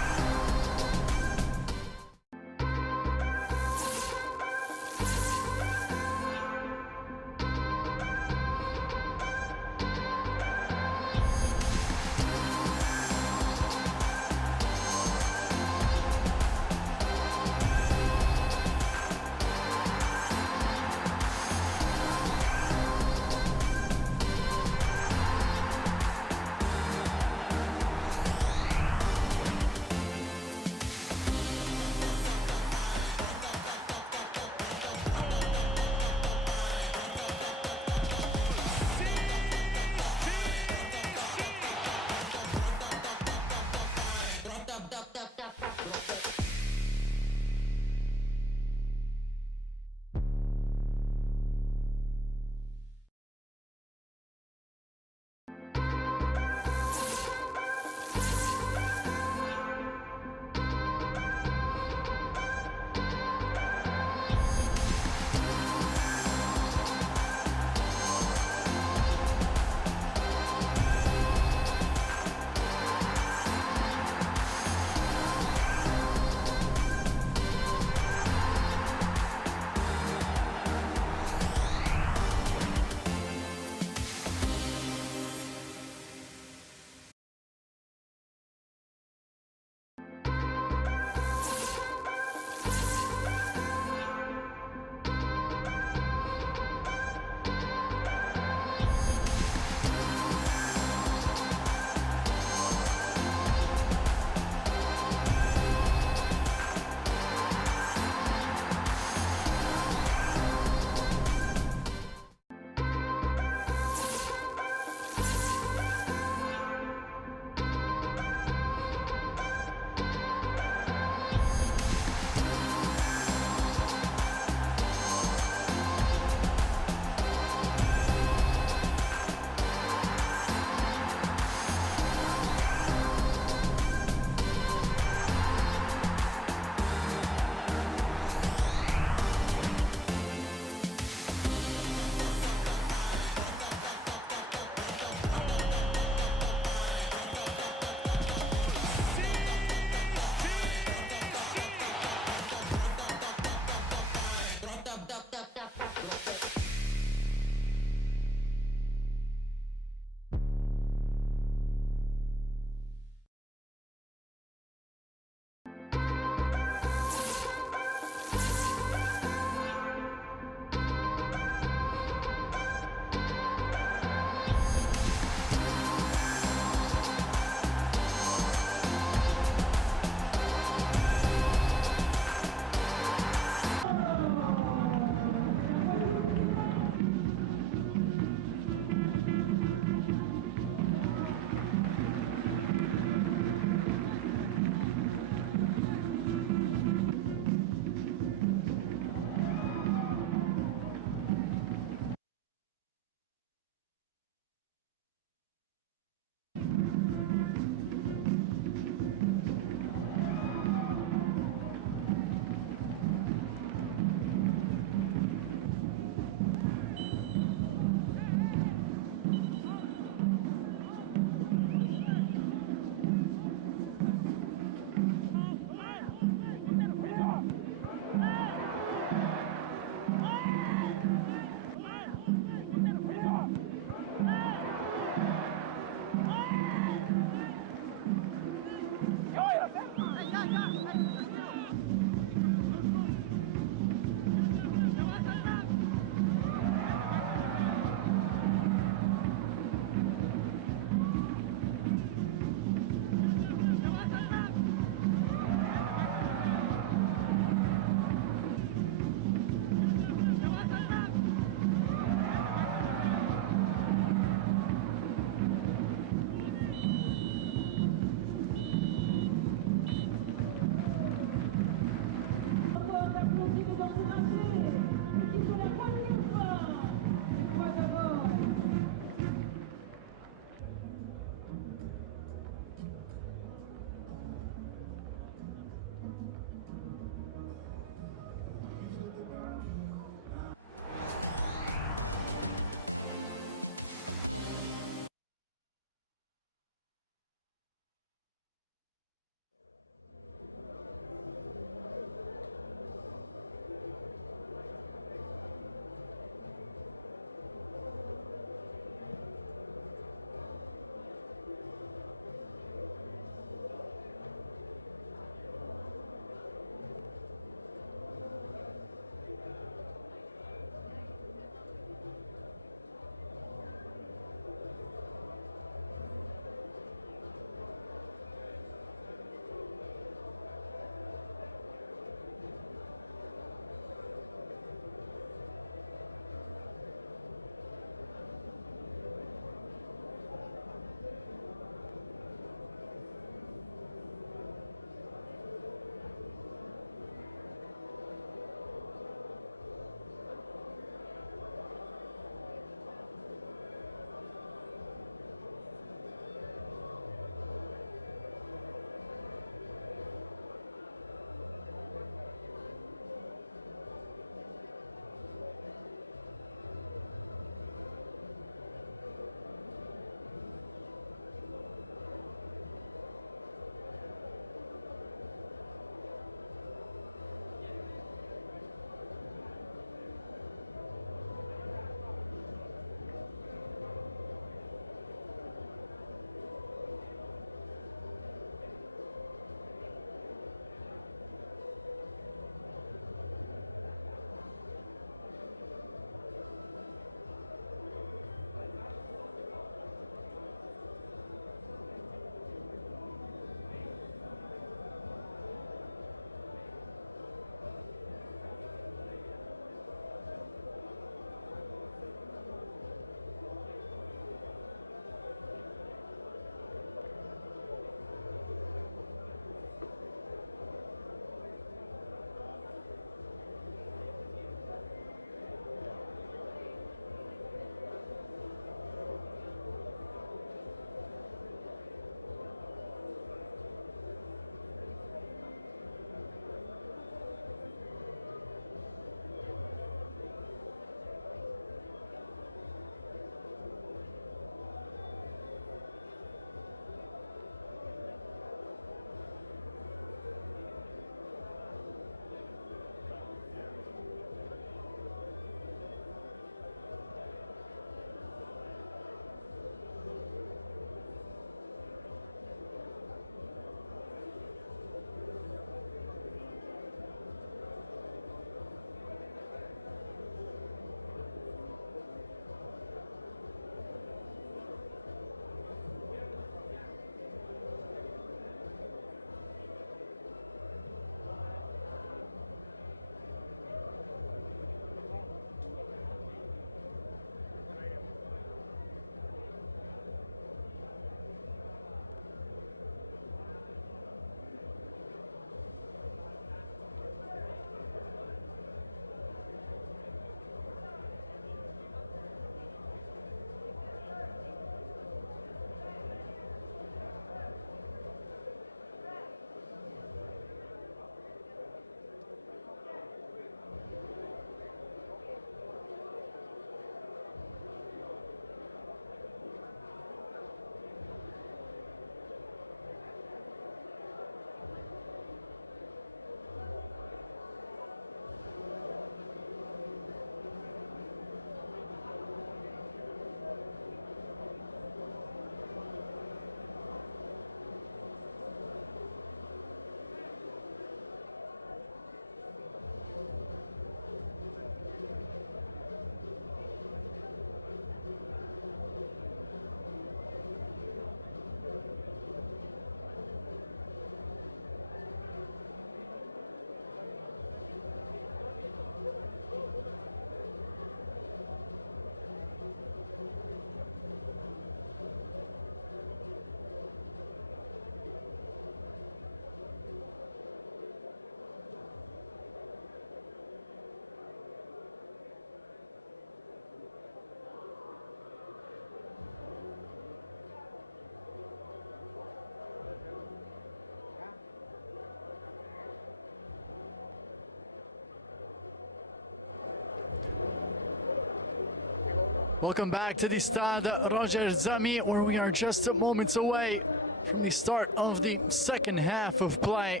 Welcome back to the Stade Roger Zami, where we are just moments away from the start of the second half of play.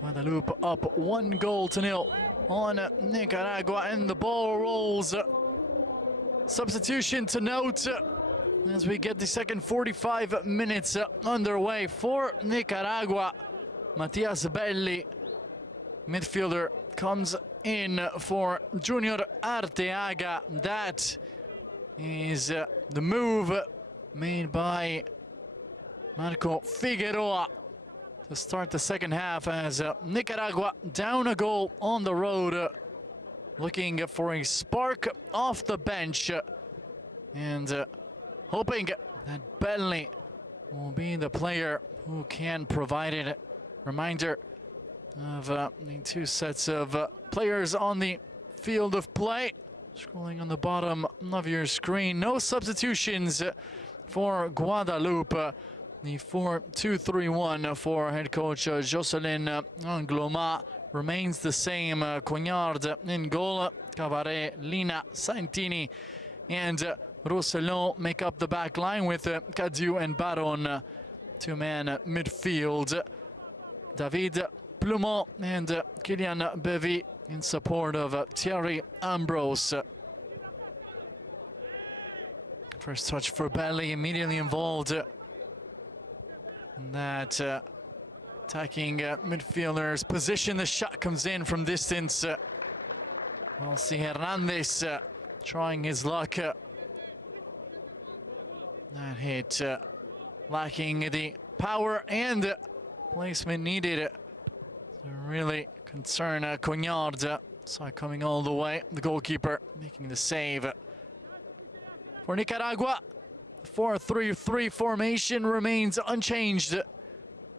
Guadeloupe up 1-0 on Nicaragua, and the ball rolls. Substitution to note as we get the second 45 minutes underway for Nicaragua. Matias Belli, midfielder, comes in for Junior Arteaga. That is the move made by Marco Figueroa to start the second half, as Nicaragua down a goal on the road, looking for a spark off the bench and hoping that Belli will be the player who can provide it. Reminder of the two sets of players on the field of play. Scrolling on the bottom of your screen. No substitutions for Guadeloupe. The 4-2-3-1 for head coach Jocelyn Angloma remains the same. Cognard in goal. Cavaret, Lina, Santini and Roussillon make up the back line, with Cadieu and Baron two-man midfield. David Plumont and Kylian Bevy in support of Thierry Ambrose. First touch for Belli, immediately involved in that attacking midfielder's position. The shot comes in from distance. See Hernandez trying his luck. That hit lacking the power and placement needed. Really concern Cognard. Saw it coming all the way. The goalkeeper making the save. For Nicaragua, 4-3-3 formation remains unchanged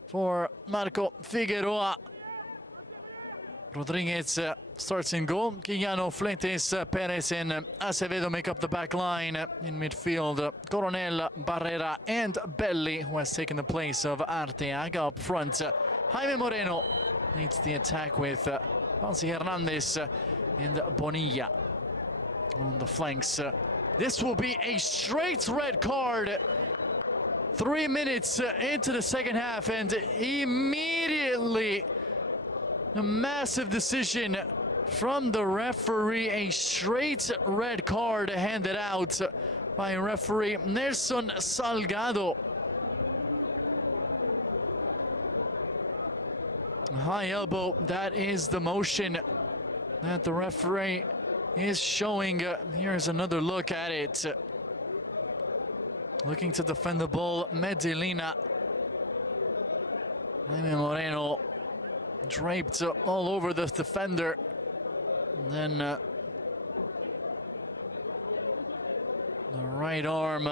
for Marco Figueroa. Rodriguez starts in goal. Quijano, Fletes, Perez and Acevedo make up the back line. In midfield, Coronel, Barrera and Belli, who has taken the place of Arteaga. Up front, Jaime Moreno leads the attack with Hernandez and Bonilla on the flanks. This will be a straight red card 3 minutes into the second half, and immediately a massive decision from the referee. A straight red card handed out by referee Nelson Salgado. High elbow, that is the motion that the referee is showing. Here's another look at it. Looking to defend the ball, Medellina. And Moreno draped all over the defender. Then the right arm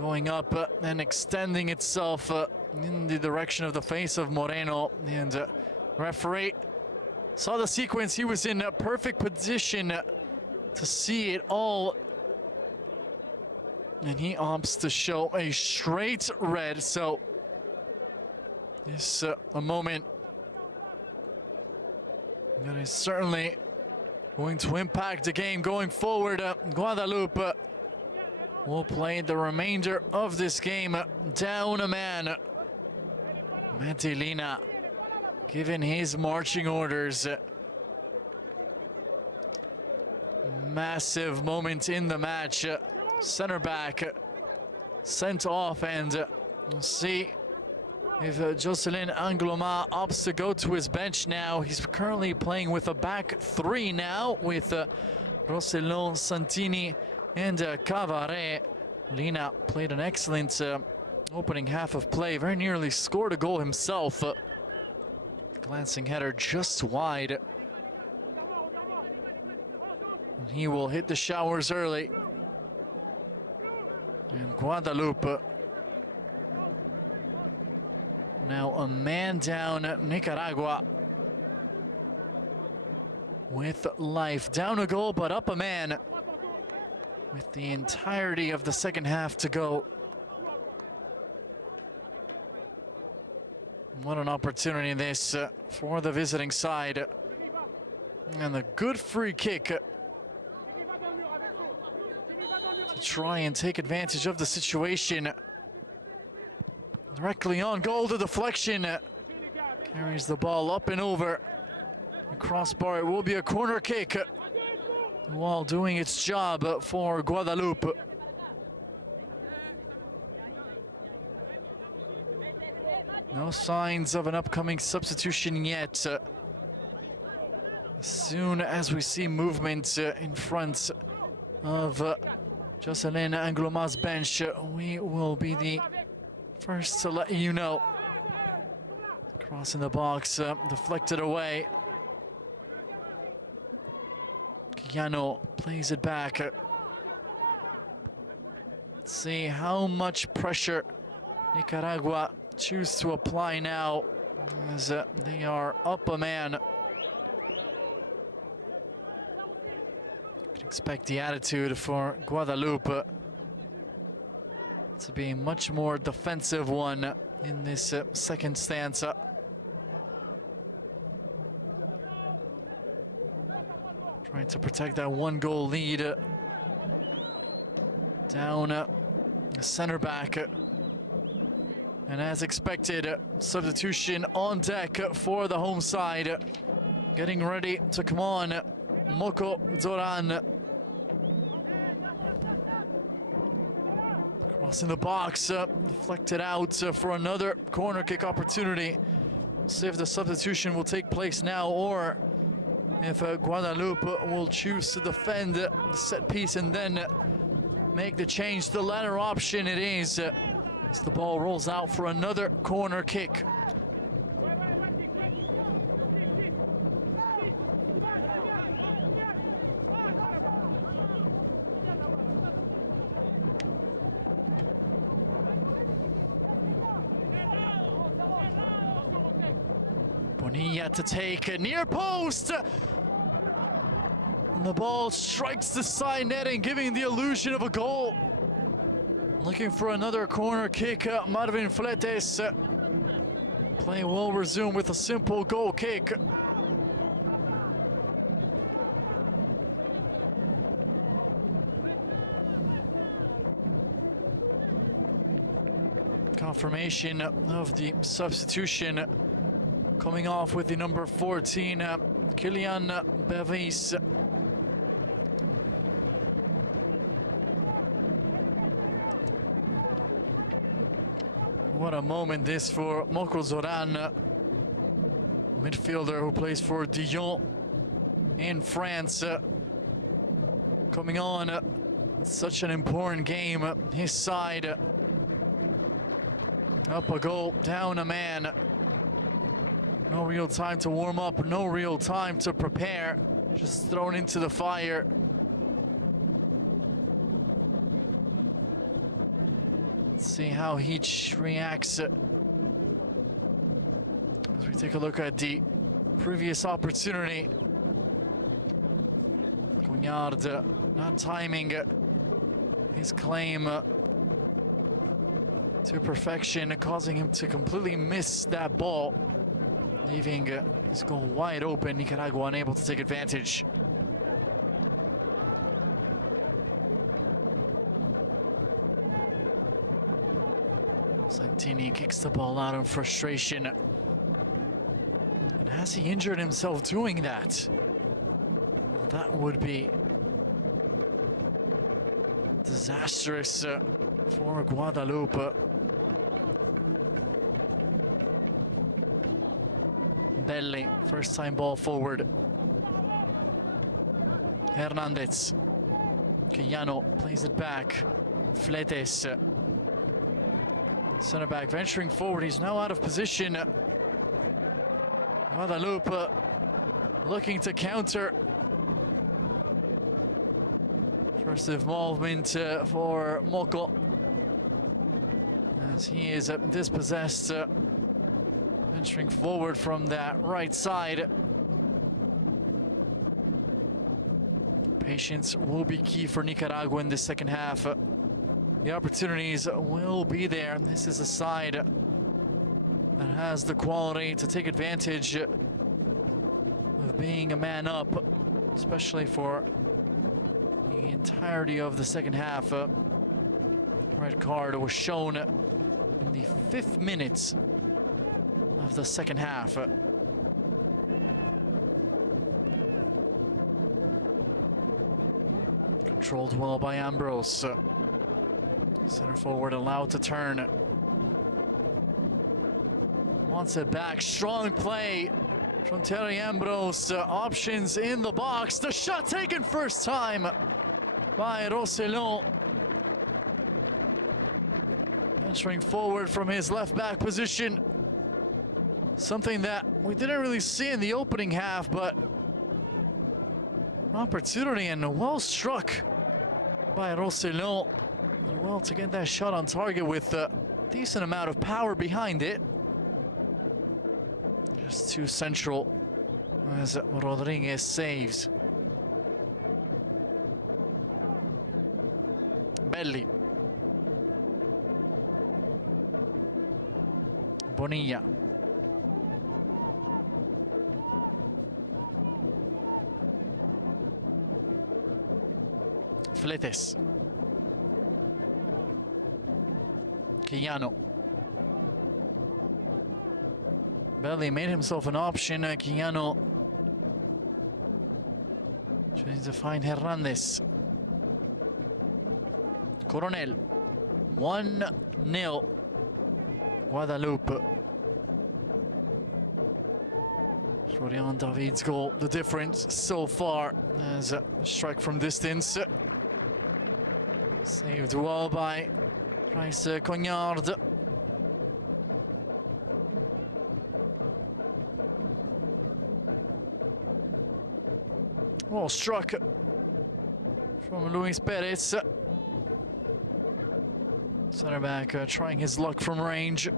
going up and extending itself in the direction of the face of Moreno. And referee saw the sequence. He was in a perfect position to see it all, and he opts to show a straight red. So this a moment that is certainly going to impact the game going forward. Guadeloupe will play the remainder of this game down a man. Medellina given his marching orders. Massive moment in the match. Center back sent off, and we'll see if Jocelyn Angloma opts to go to his bench now. He's currently playing with a back three now, with Roussillon, Santini and Cavaret. Lina played an excellent opening half of play, very nearly scored a goal himself. Glancing header just wide. And he will hit the showers early. Guadeloupe now a man down. Nicaragua with life. Down a goal, but up a man with the entirety of the second half to go. What an opportunity this for the visiting side. And the good free kick try and take advantage of the situation. Directly on goal, the deflection. Carries the ball up and over. Crossbar, it will be a corner kick. While doing its job for Guadeloupe. No signs of an upcoming substitution yet. As soon as we see movement in front of Jocelyn Angloma's bench, we will be the first to let you know. Crossing the box, deflected away. Yano plays it back. Let's see how much pressure Nicaragua choose to apply now, as they are up a man. Expect the attitude for Guadeloupe to be a much more defensive one in this second stanza. Trying to protect that one-goal lead. Down the center back. And as expected, substitution on deck for the home side. Getting ready to come on, Moko Zoran. It's in the box, deflected out for another corner kick opportunity. We'll see if the substitution will take place now, or if Guadeloupe will choose to defend set piece and then make the change. The latter option it is, as the ball rolls out for another corner kick. To take a near post. And the ball strikes the side netting, giving the illusion of a goal. Looking for another corner kick. Marvin Fletes. Play will resume with a simple goal kick. Confirmation of the substitution. Coming off with the number 14, Kylian Bevis. What a moment this for Moko Zoran, midfielder who plays for Dijon in France. Coming on, such an important game. His side, up a goal, down a man. Time to warm up, no real time to prepare, just thrown into the fire. Let's see how he reacts. Take a look at the previous opportunity. Yard not timing his claim to perfection, causing him to completely miss that ball. Leaving this goal wide open, Nicaragua unable to take advantage. Santini kicks the ball out of frustration. And as he injured himself doing that, that would be disastrous for Guadeloupe. Time ball forward. Hernandez. Quijano plays it back. Fletes. Center back venturing forward. He's now out of position. Guadeloupe looking to counter. First involvement for Moko, as he is dispossessed. Venturing forward from that right side. Patience will be key for Nicaragua in the second half. The opportunities will be there. This is a side that has the quality to take advantage of being a man up, especially for the entirety of the second half. Red card was shown the 5th minute of the second half. Controlled well by Ambrose. Center forward allowed to turn. Wants it back. Strong play from Terry Ambrose. Options in the box. The shot taken first time by Roussillon. Shrink forward from his left back position. Something that we didn't really see in the opening half, but an opportunity and well struck by Roussillon. Able to get that shot on target with a decent amount of power behind it. It's too central as Rodriguez saves. Belli. Bonilla. Fletes. Quijano. Belli made himself an option. Quijano tries to find Hernandez. Coronel. 1-0. Guadeloupe. Florian David's goal, the difference so far as a strike from distance. Saved well by Cognard. Well struck from Luis Perez. Center back trying his luck from range.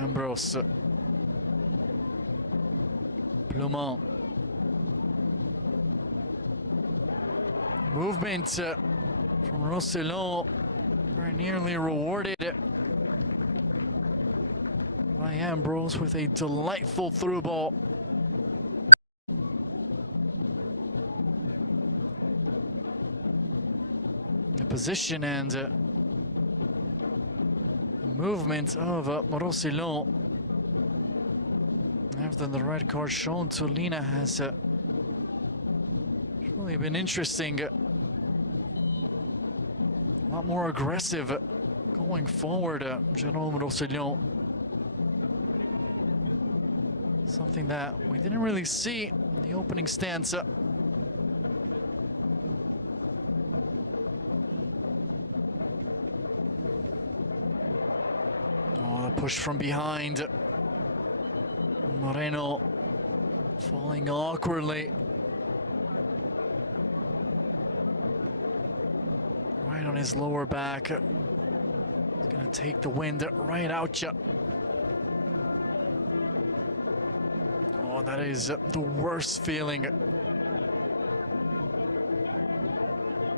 Ambrose. Blument. Movement. Roussillon nearly rewarded by Ambrose with a delightful through ball. Position and movement of Roussillon. After the red card shown to Lina has really been interesting. A lot more aggressive going forward. General Roussillon. Something that we didn't really see in the opening stanza. From behind. Moreno falling awkwardly. Right on his lower back. Gonna take the wind right out you. Oh, that is the worst feeling.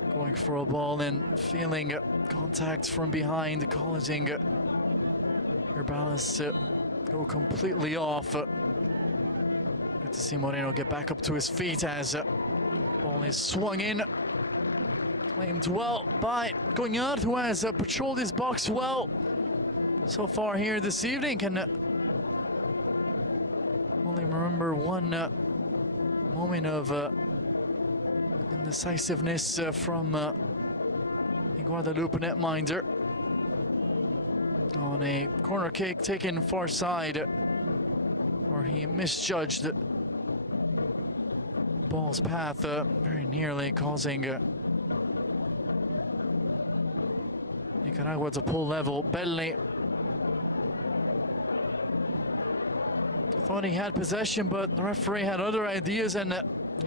Going for a ball and feeling contact from behind, causing completely off. To see Moreno get back up to his feet as he's swung in. Well by Cognard, who has patrolled his box well so far here this evening. And remember one moment of decisiveness from Guadeloupe netminder. Kick taken far side, where he misjudged the ball's path, very nearly causing Nicaragua to pull level. Belli thought he had possession, but the referee had other ideas, and a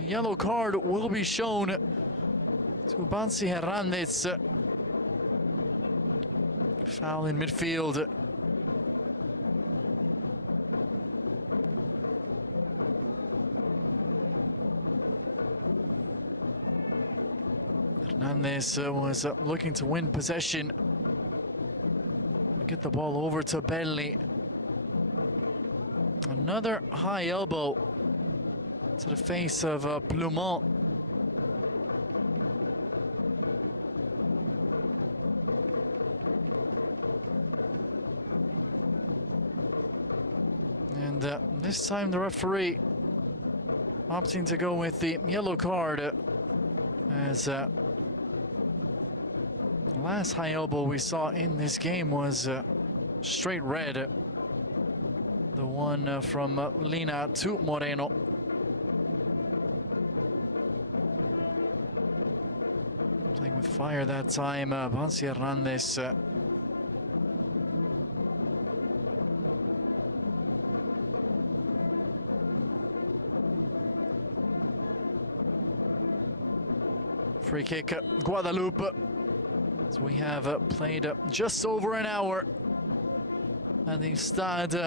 yellow card will be shown to Bansi Hernandez. Foul in midfield. Was looking to win possession. Get the ball over to Belli. Another high elbow to the face of Plumont. And this time the referee opting to go with the yellow card, as the last high elbow we saw in this game was straight red. The one from Lina to Moreno. Fire that time, Vansi Hernandez. Free kick, Guadeloupe. So we have played just over an hour at the Stade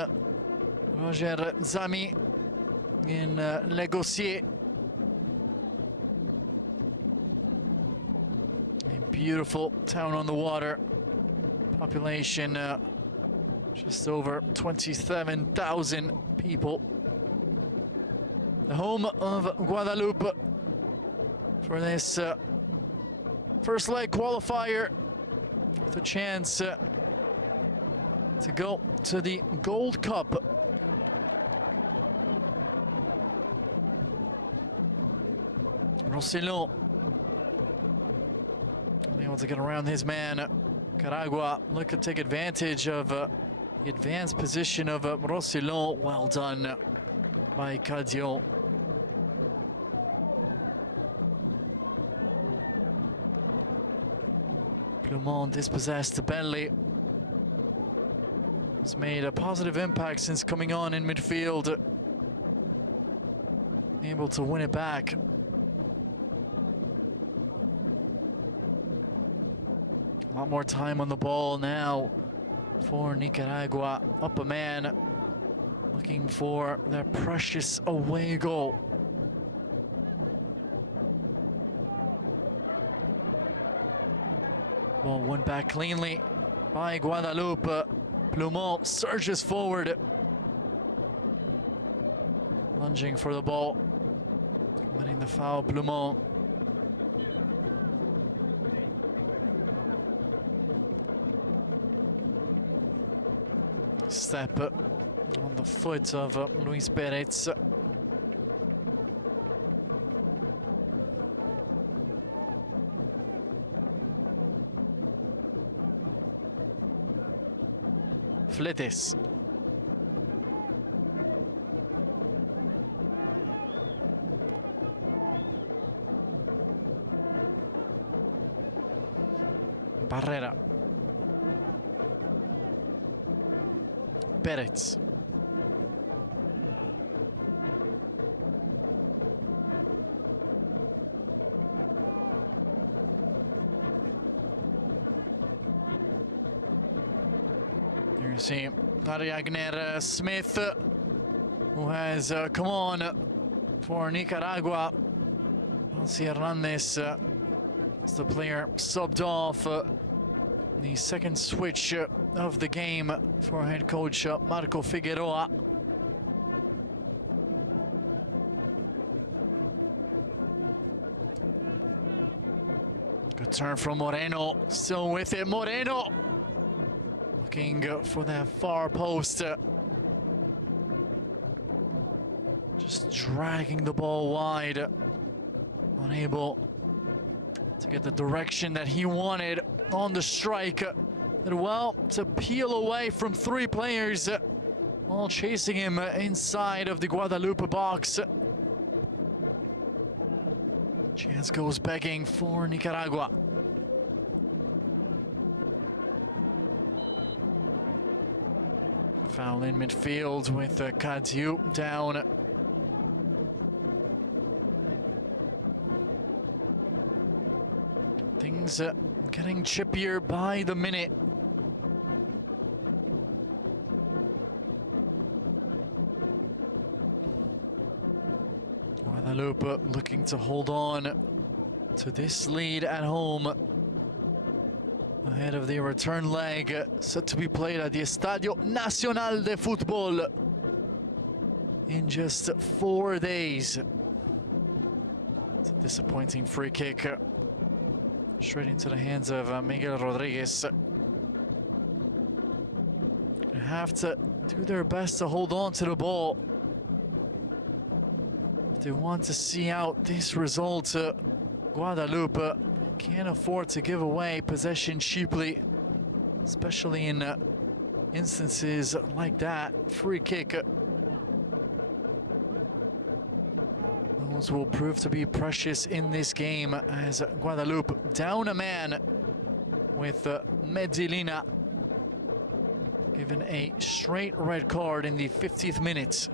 Zami in Légocier. Beautiful town on the water. Population just over 27,000 people. The home of Guadeloupe for this first leg qualifier, with a chance to go to the Gold Cup. Rossellon able to get around his man. Nicaragua looking to take advantage of the advanced position of Rossellon. Well done by Cadion. Dispossessed belly. He's made a positive impact since coming on in midfield. Able to win it back. One more time on the ball now for Nicaragua. Up a man, looking for their precious away goal. One back cleanly by Guadeloupe. Plumont surges forward, lunging for the ball, winning the foul. Plumont. Step, the foot of Luis Perez. Fletes. Barrera. Perez. See Tariagner Smith, who has come on for Nicaragua. Hernandez is the player subbed off. The second switch of the game for head coach Marco Figueroa. Good turn from Moreno, still with it. Moreno looking for that far post. Just dragging the ball wide. Unable to get the direction that he wanted on the strike. And well, to peel away from three players while chasing him inside of the Guadeloupe box. Chance goes begging for Nicaragua. Foul in midfield with Cadieu down. Getting chippier by the minute. Guadeloupe looking to hold on to this lead at home ahead of the return leg set to be played at the Estadio Nacional de Football in just 4 days. It's a disappointing free kick. Straight into the hands of Miguel Rodriguez. They have to do their best to hold on to the ball. If they want to see out this result, Guadeloupe can't afford to give away possession cheaply, especially in instances like that. Free kick. Those will prove to be precious in this game as Guadeloupe down a man with Medellina given a straight red card in the 50th minute.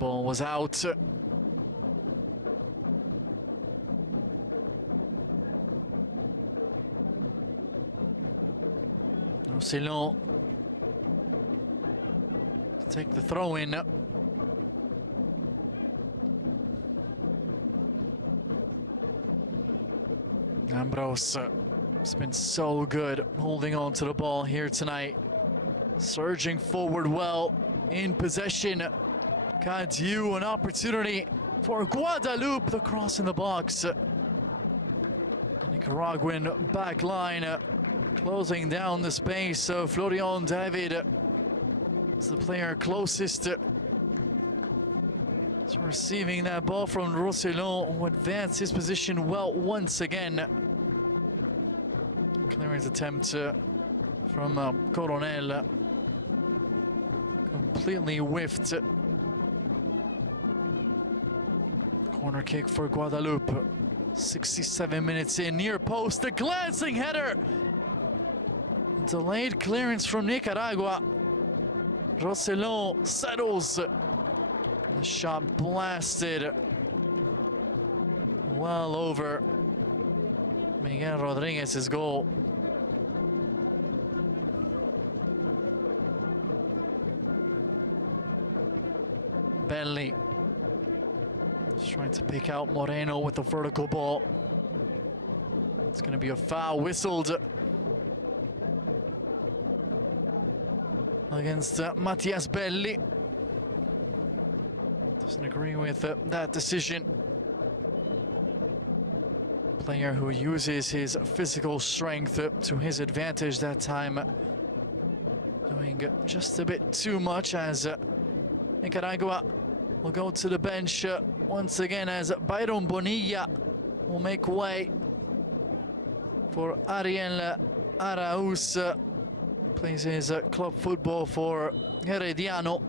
Ball was out. Roussillon take the throw in. Ambrose has been so good holding on to the ball here tonight, surging forward well in possession. Got you an opportunity for Guadeloupe. The cross in the box. Nicaraguan back line closing down the space. Florian David is the player closest to receiving that ball from Roussillon. Advance his position well once again. Clearance attempt from Coronel. Completely whiffed. Corner kick for Guadeloupe. 67 minutes in, near post, the glancing header. Delayed clearance from Nicaragua. Roussillon settles. Shot blasted well over Miguel Rodriguez's goal. Bentley trying to pick out Moreno with the vertical ball. It's going to be a foul whistled against Mattias Belli. Doesn't agree with that decision. Player who uses his physical strength to his advantage that time. Doing just a bit too much as Nicaragua will go to the bench once again as Byron Bonilla will make way for Ariel Arauz. Plays his club football for Herediano.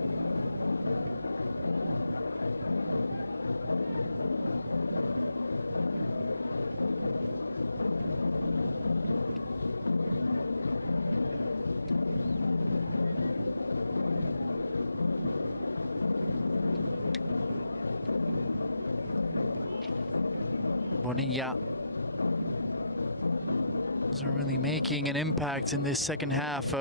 In this second half,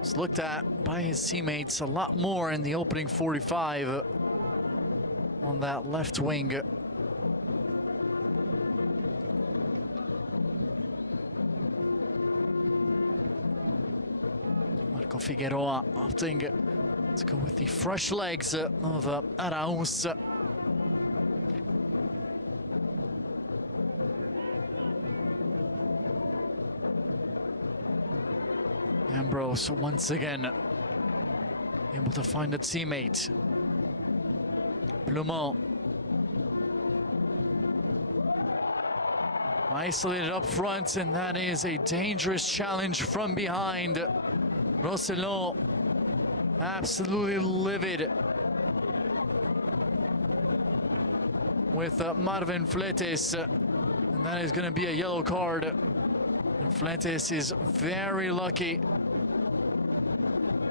was looked at by his teammates a lot more in the opening 45 on that left wing. Michael Figueroa opting to go with the fresh legs of Arauz. Once again, able to find a teammate. Le Mans. Isolated up front, and that is a dangerous challenge from behind. Roussillon absolutely livid with Marvin Fletes. That is going to be a yellow card. Fletes is very lucky.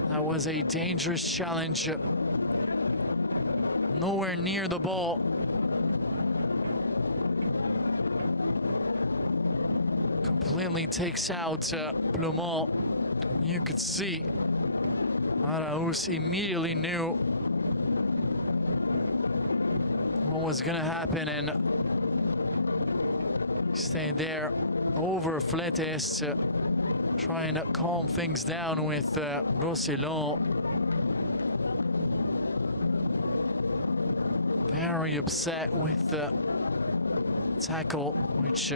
That was a dangerous challenge. Nowhere near the ball. Completely takes out Le Mans. You can see Arauz immediately knew what was was gonna happen, and stayed there over Fletes to try and calm things down with Roussillon. Very upset with the tackle, which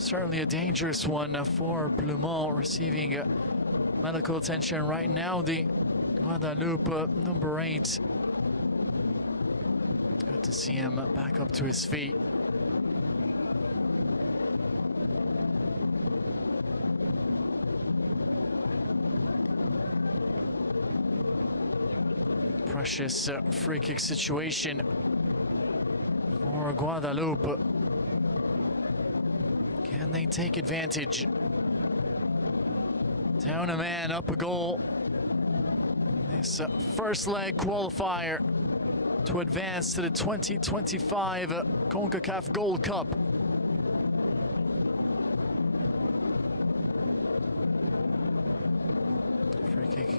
certainly a dangerous one for Plumont, receiving medical attention right now. The Guadeloupe number 8. Good to see him back up to his feet. Precious free kick situation for Guadeloupe. Can they take advantage? Down a man, up a goal. This first leg qualifier to advance to the 2025 Concacaf Gold Cup.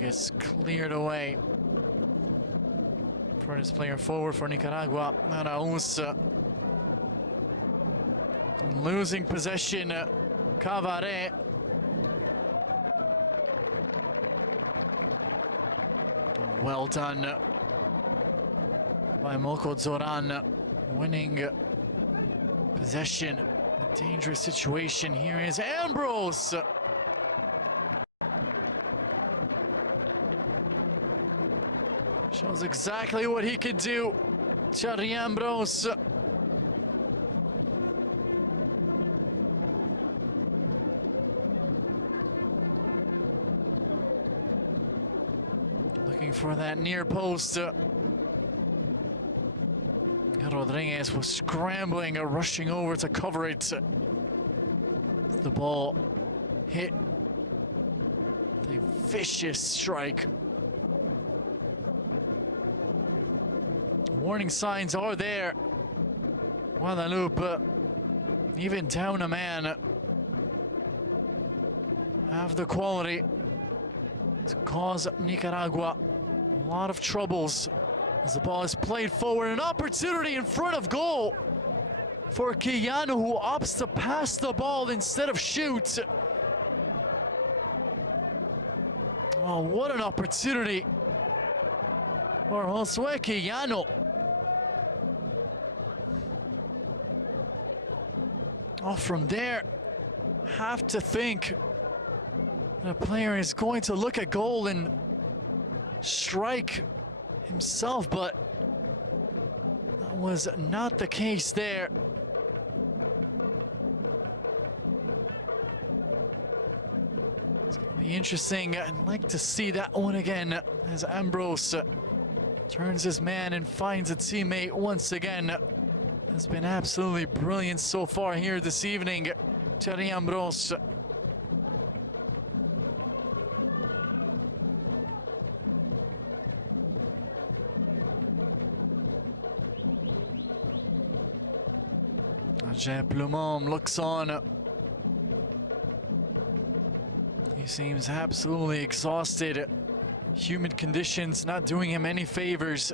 It's cleared away. First player forward for Nicaragua, Arauz. Losing possession, Cavare. Well done by Moko Zoran, winning possession. Dangerous situation. Here is Ambrose. Shows exactly what he could do. Thierry Ambrose. Near post. Rodriguez was scrambling, rushing over to cover it. The ball hit. A vicious strike. Warning signs are there. Guadeloupe, even down a man, have the quality to cause Nicaragua a lot of troubles as the ball is played forward. An opportunity in front of goal for Quijano, who opts to pass the ball instead of shoot. Oh, what an opportunity for Josue Quijano. Oh, from there, have to think the player is going to look at goal and strike himself, but that was not the case there. It's gonna be interesting. I'd like to see that one again as Ambrose turns his man and finds a teammate once again. It's been absolutely brilliant so far here this evening. Thierry Ambrose. Looks on. He seems absolutely exhausted. Humid conditions not doing him any favors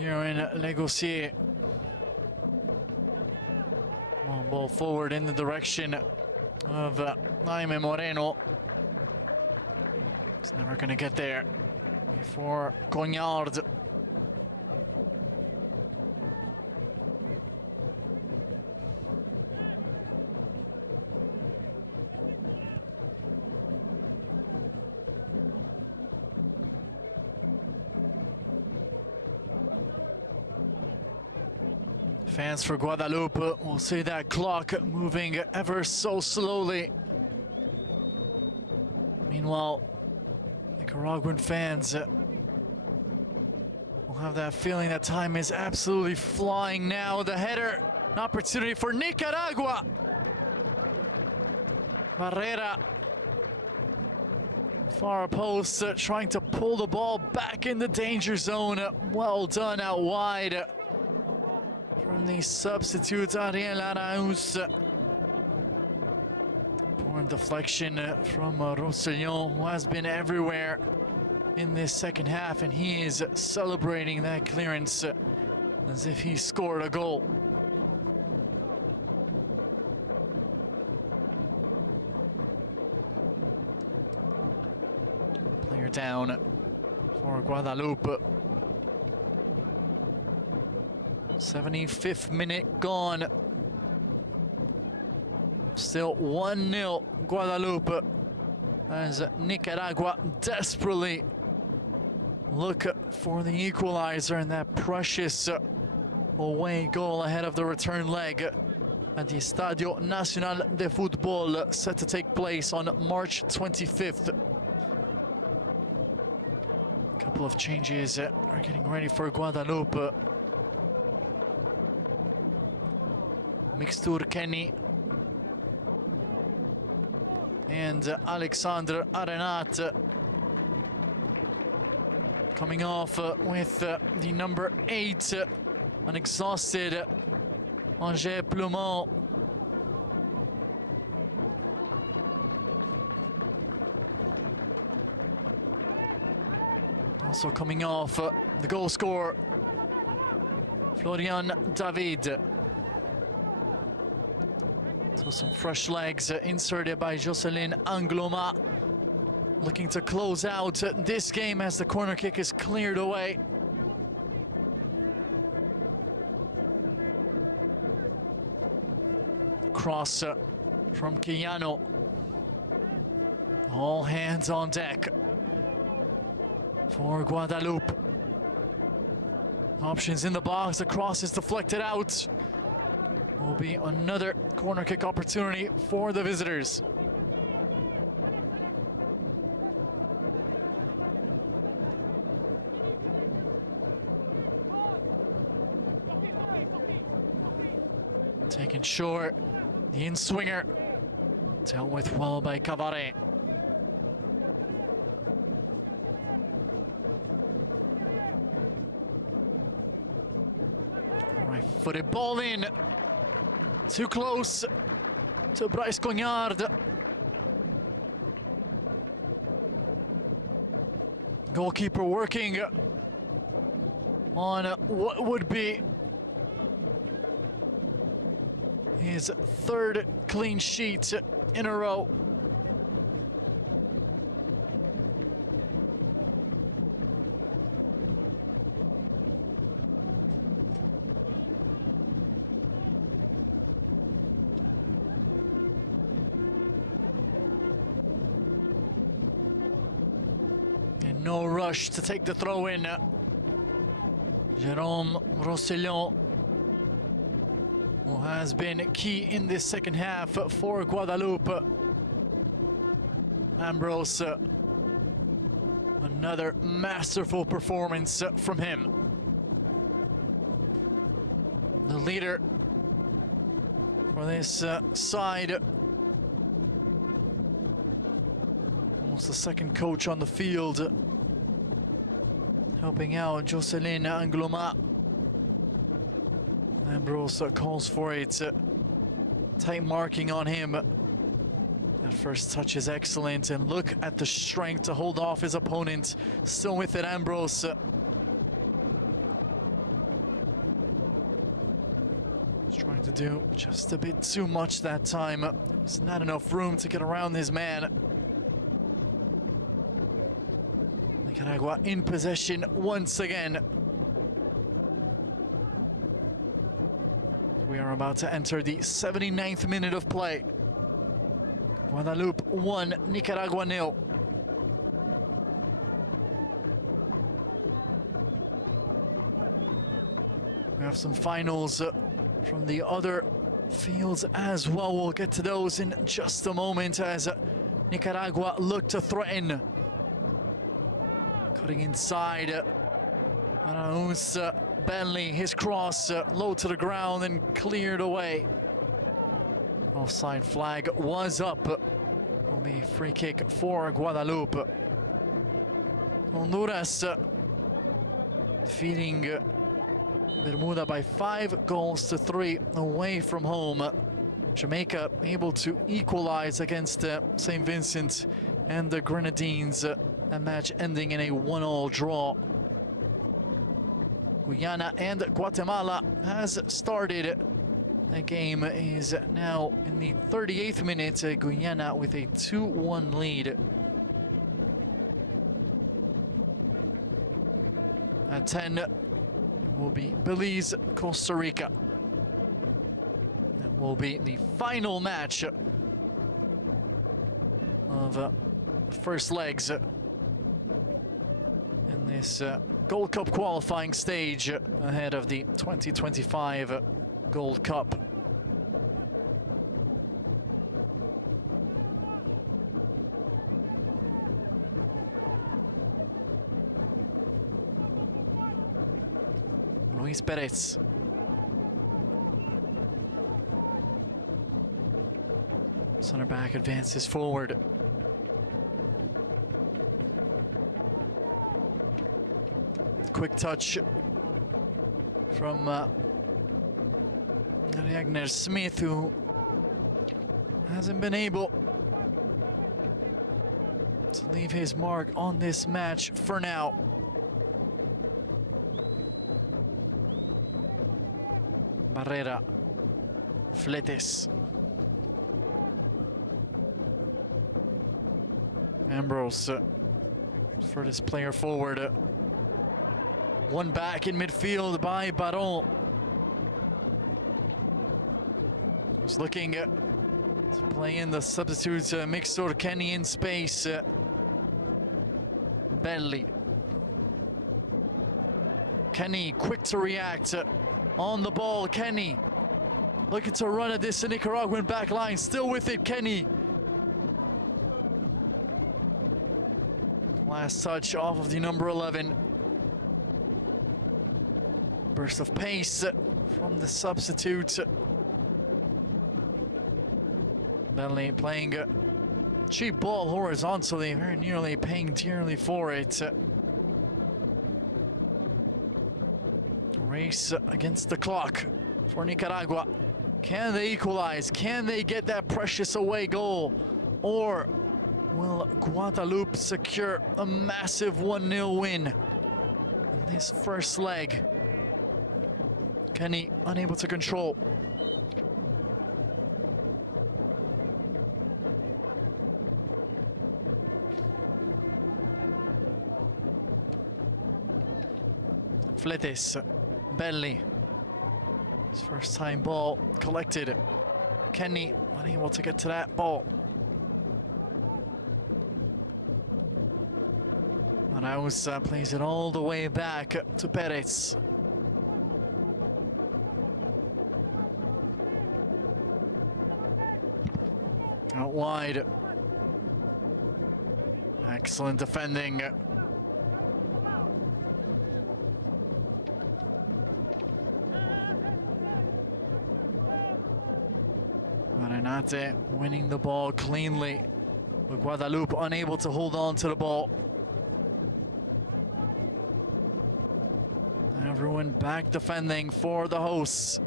here in Negocier. Ball forward in the direction of Jaime Moreno. He's never going to get there for Cognard. For Guadeloupe, we'll see that clock moving ever so slowly. Meanwhile, Nicaraguan fans have that feeling that time is absolutely flying now. The header, an opportunity for Nicaragua. Barrera, far post, trying to pull the ball back in the danger zone. Well done out wide. The substitute Ariel Arauz. Deflection from Roussillon, who has been everywhere. in this second half, and he is celebrating that clearance as if he scored a goal. Clear down for Guadeloupe. 75th minute gone. Still 1-0 Guadeloupe as Nicaragua desperately look for the equalizer and that precious away goal ahead of the return leg at the Estadio Nacional de Football, set to take place on March 25th. A couple of changes getting ready for Guadeloupe. Mixtur Kenny and Alexandre Arenat coming off with the number 8, unexhausted Angers Plumont. Also coming off the goal scorer, Florian David. Some fresh legs inserted by Jocelyn Angloma, looking to close out this game as the corner kick is cleared away. Cross from Quijano. All hands on deck for Guadeloupe. Options in the box, the cross is deflected out. Will be another corner kick opportunity for the visitors. Taken short, the in-swinger, dealt with well by Cabaret. Footed ball in. Too close to Bryce Cognard. Goalkeeper working on what would be his third clean sheet in a row. To take the throw in, Jérôme Roussillon, who has been key in this second half for Guadeloupe. Ambrose, another masterful performance from him. The leader for this side. He's the second coach on the field. Out Jocelyn Angloma. Ambrose calls for it. Tight marking on him. First touch is excellent, and look at the strength to hold off his opponent. Still with it, Ambrose. Trying to do just a bit too much that time. There's not enough room to get around this man. In possession once again. We're about to enter the 79th minute of play. Guadeloupe 1, Nicaragua 0. We have some finals from the other fields as well. We'll get to those in just a moment as Nicaragua look to threaten. Inside, Bentley, his cross low to the ground and cleared away. Offside flag was up. Be a free kick for Guadeloupe. Honduras feeding Bermuda by 5-3 away from home. Jamaica able to equalize against St. Vincent and the Grenadines. That match ending in a 1-1 draw. Guyana and Guatemala has started. The game is now in the 38th minute. Guyana with a 2-1 lead. At 10 will be Belize, Costa Rica. Will be the final match of first legs. This Gold Cup qualifying stage ahead of the 2025 Gold Cup. Luis Perez. Center back advances forward. Touch from Ragnar Smith, who hasn't been able to leave his mark on this match for now. Barrera, Fletes, Ambrose for this player forward. One back in midfield by Baron. He's looking to play in the substitute Mixor Kenny in space. Belli. Kenny quick to react on the ball. Kenny looking to run at this Nicaraguan back line. Still with it, Kenny. Last touch off the number 11. Burst of pace, the substitute. Belly playing cheap ball horizontally, very nearly paying dearly for it. Race against the clock for Nicaragua. Can they equalize? Can they get that precious away goal? Or will Guadeloupe secure a massive 1-0 win? This first leg. Kenny unable to control. Fletes, Belli. His first time ball collected. Kenny unable to get to that ball. Raus plays it all the way back to Perez. Wide. Excellent defending. Renate winning the ball cleanly. Guadeloupe unable to hold on to the ball. Everyone back defending for the hosts.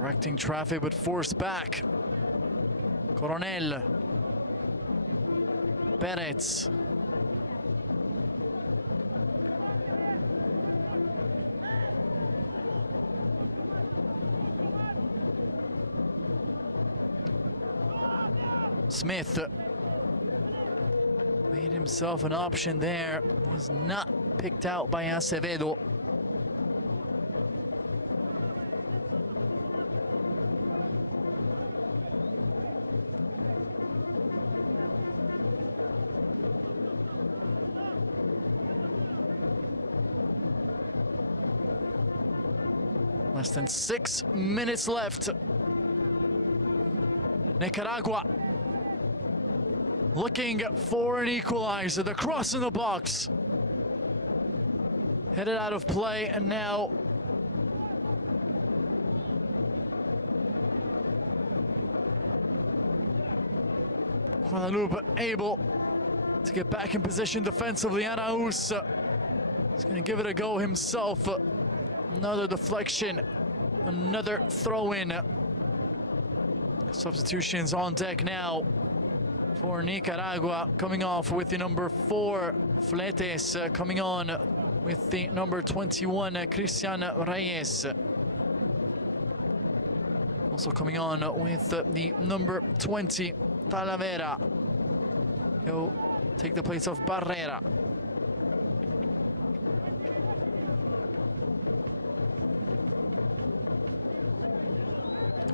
Directing traffic but forced back. Coronel. Perez. Smith made himself an option there. He's not picked out by Acevedo. Less than 6 minutes left. Nicaragua looking for an equalizer. The cross in the box. Headed out of play, and now able to get back in position defensively. Araúz is going to give it a go himself. Another deflection, another throw-in. Substitutions on deck now for Nicaragua, coming off with the number 4, Fletes, coming on with the number 21, Christian Reyes. So coming on with the number 20, Talavera, who will take the place of Barrera.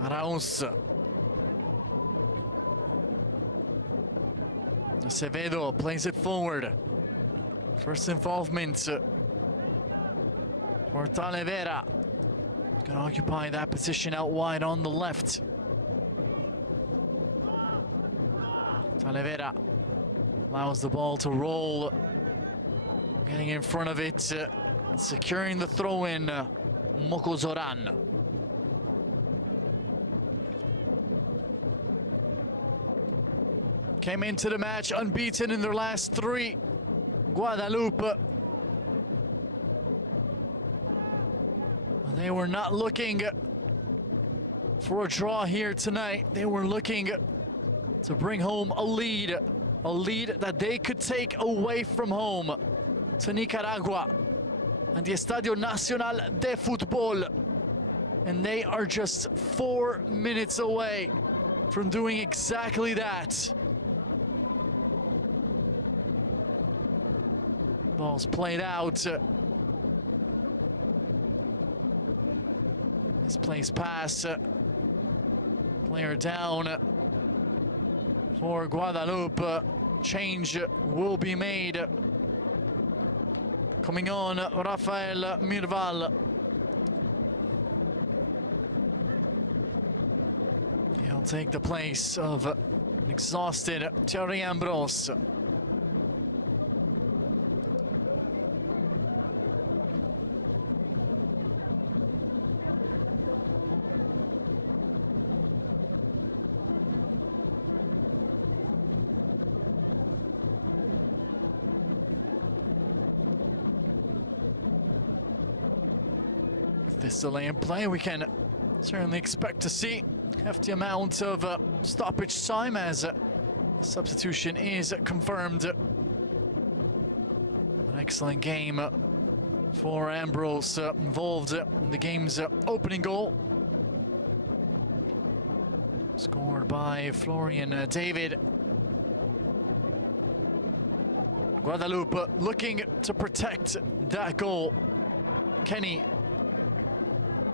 Araúz. Acevedo plays it forward. First involvement for Talavera. Can occupy that position out wide on the left. Talavera allows the ball to roll. Getting in front of it, securing the throw-in, Mokozoran. Came into the match unbeaten in their last 3. Guadeloupe. They were not looking for a draw here tonight. They were looking to bring home a lead that they could take away from home to Nicaragua at the Estadio Nacional de Fútbol. And they are just 4 minutes away from doing exactly that. Ball's played out. Misplaced pass. Player down for Guadeloupe. Change will be made. Coming on, Rafael Mirval. He'll take the place of exhausted Thierry Ambrose. We can certainly expect to see a hefty amount of stoppage time as substitution is confirmed. An excellent game for Ambrose, involved in the game's opening goal. Scored by Florian David. Guadeloupe looking to protect that goal. Kenny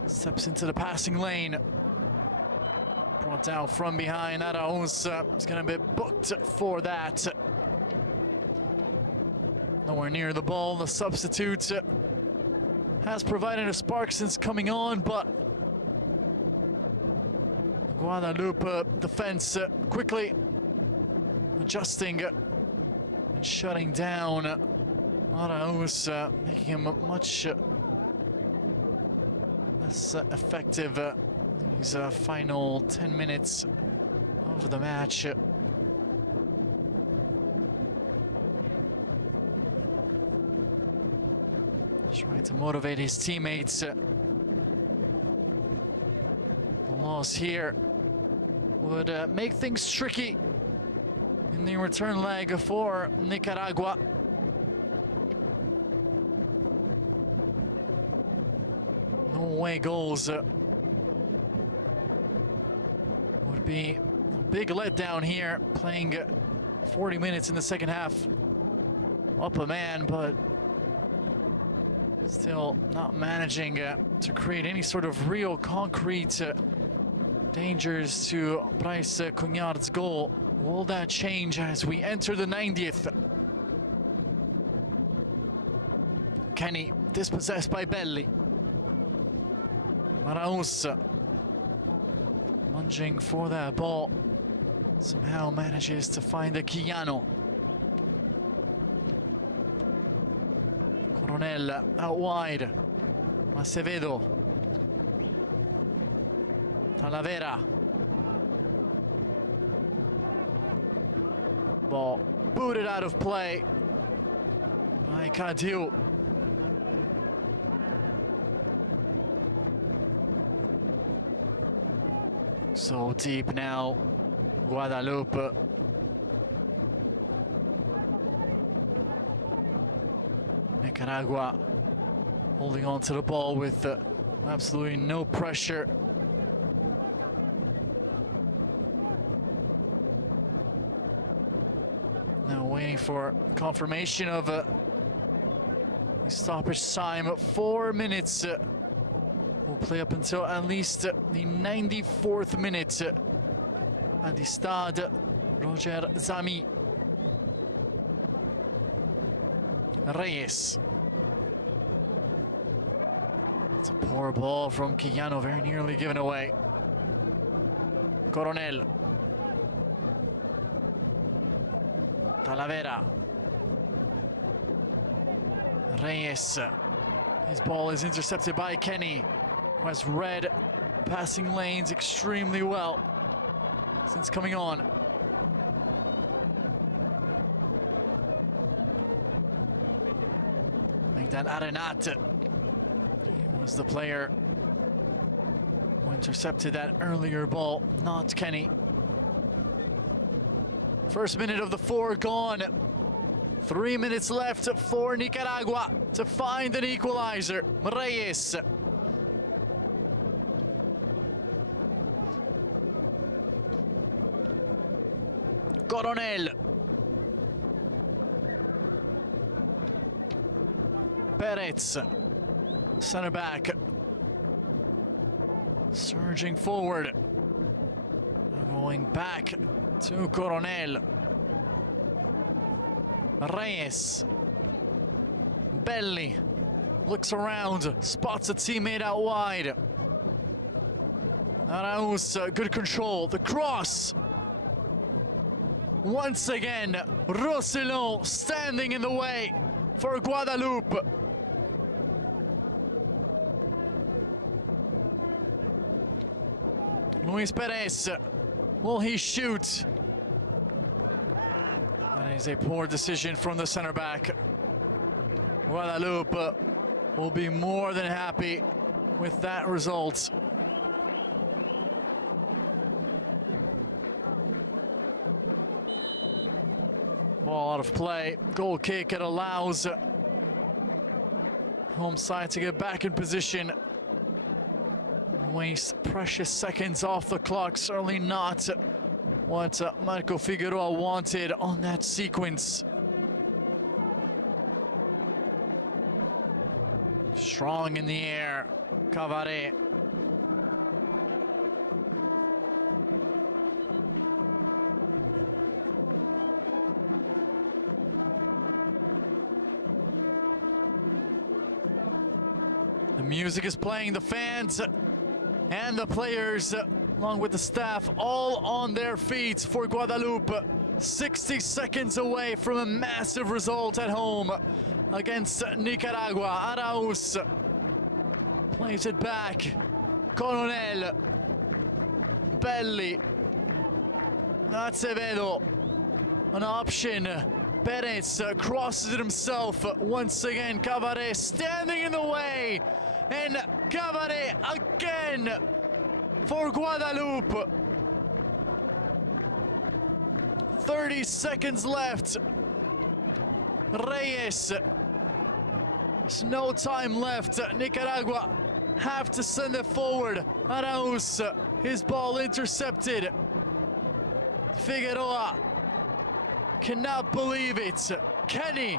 steps into the passing lane. Down from behind, Araúz is going to be booked for that. Nowhere near the ball. The substitute has provided a spark since coming on, but Guadeloupe defense quickly adjusting, shutting down Araúz, making him much effective his final 10 minutes of the match. Trying to motivate his teammates. Loss here would make things tricky in the return leg for Nicaragua. Goals would be a big letdown here, playing 40 minutes in the second half. Up a man, but still not managing to create any sort of real concrete dangers to Bryce Cugnard's goal. All that change as we enter the 90th. Kenny dispossessed by Belli. Lunging for that ball, somehow manages to find the Quillano. Coronel out wide. Acevedo. Talavera. Nicaragua holding on to the ball with absolutely no pressure. And waiting for confirmation of stoppage time. 4 minutes. Play up until at least the 94th minute. At the Stade, Zami. Reyes. It's a poor ball from Quijano, very nearly given away. Coronel. Talavera. Reyes. His ball is intercepted by Kenny. Has read passing lanes extremely well since coming on. Is the player who intercepted that earlier ball, not Kenny. First minute of the 4 gone. 3 minutes left for Nicaragua to find an equalizer. Reyes. Coronel. Center back, surging forward, going back to Coronel. Reyes, Belli, looks around, spots a teammate out wide. Arauz, good control, the cross. Once again, Roussillon standing in the way for Guadeloupe. Luis Perez, will he shoot? That is a poor decision from the center back. Guadeloupe will be more than happy with that result. Ball out of play, goal kick, it allows home side to get back in position. Waste precious seconds off the clock, certainly not what Marco Figueroa wanted on that sequence. Strong in the air, Cabaret. The music is playing, the fans and the players, along with the staff, all on their feet for Guadeloupe. 60 seconds away from a massive result at home against Nicaragua. Arauz plays it back. Coronel. Belli. Acevedo. An option. Perez crosses it himself. Once again, Cabaret standing in the way. And Cabaret again for Guadeloupe. 30 seconds left. Reyes. There's no time left. Nicaragua have to send it forward. Arauz, his ball intercepted. Figueroa cannot believe it. Kenny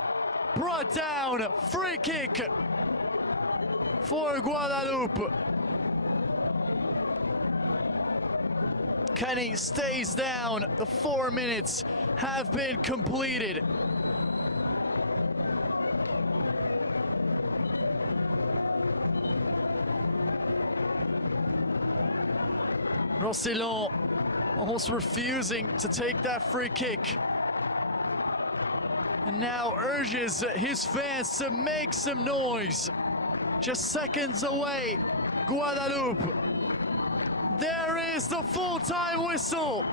brought down. Free kick for Guadeloupe. Kenny stays down. The 4 minutes have been completed. Roussillon almost refusing to take that free kick. Now urges his fans to make some noise. Just seconds away, Guadeloupe. There is the full-time whistle.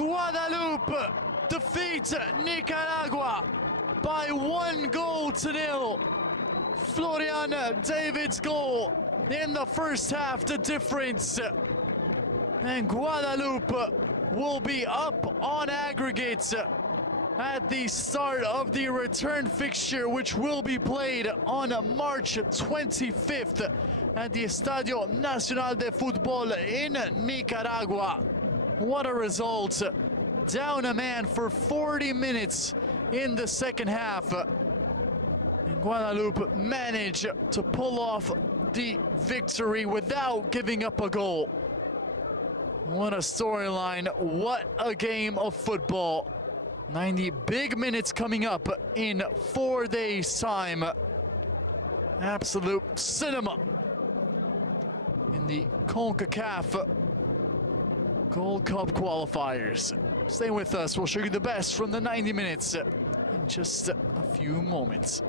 Guadeloupe defeats Nicaragua by 1-0. Florian David's goal in the first half, the difference. And Guadeloupe will be up on aggregate at the start of the return. return fixture, which will be played on March 25th at the Estadio Nacional de Fútbol in Nicaragua. What a result. Down a man for 40 minutes in the second half. Guadeloupe managed to pull off the victory without giving up a goal. What a storyline, what a game of football. 90 big minutes coming up in 4 days' time. Absolute cinema in the Concacaf Gold Cup qualifiers. Stay with us, we'll show you the best from the 90 minutes in just a few moments.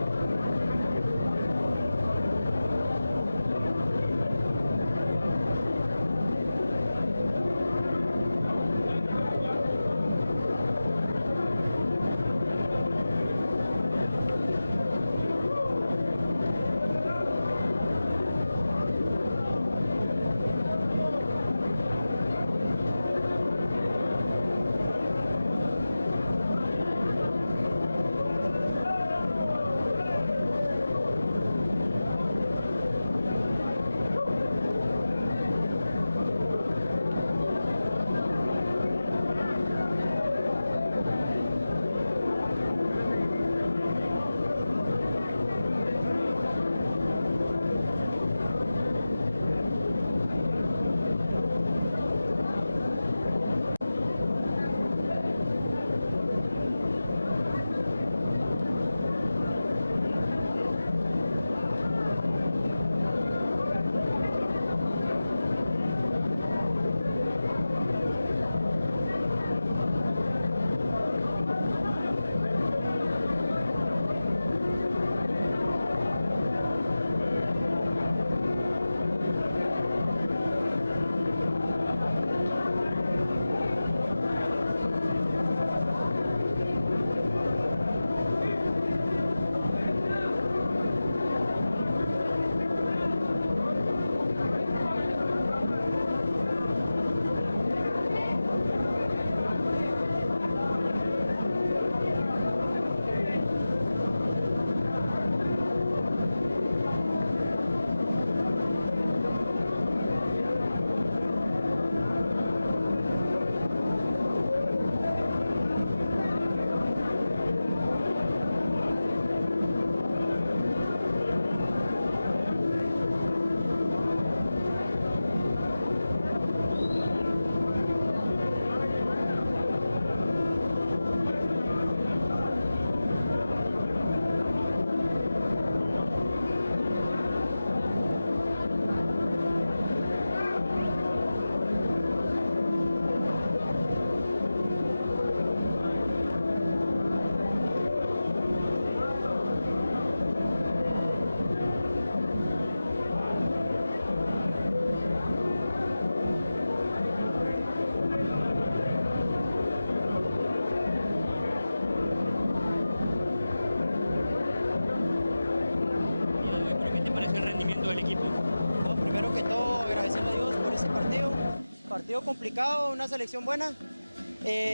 Partido complicado, una selección buena,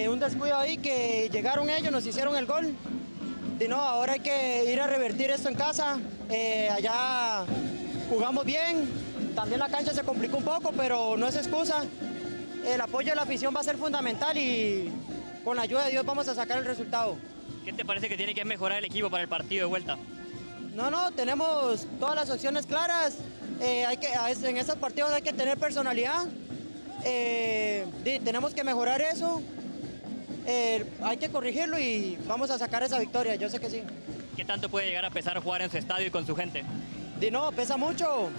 un descuido ahí que llegaron ellos, nos hicieron el gol. Y no, ahora hay que ir a revertir esto en casa. Allá jugamos bien, también la cancha se complicó un poco, pero no es excusa. El apoyo de la afición va a ser fundamental y con la ayuda de Dios vamos a sacar el resultado. ¿Qué te parece que tiene que mejorar el equipo para el partido de vuelta? No, tenemos todas las opciones claras. En estos partidos hay que tener personalidad. Tenemos que mejorar eso. Hay que corregirlo y vamos a sacar esa victoria, yo sé que sí. ¿Qué tanto puede llegar a pesar jugar en su estadio y con su gente? No, pesa mucho.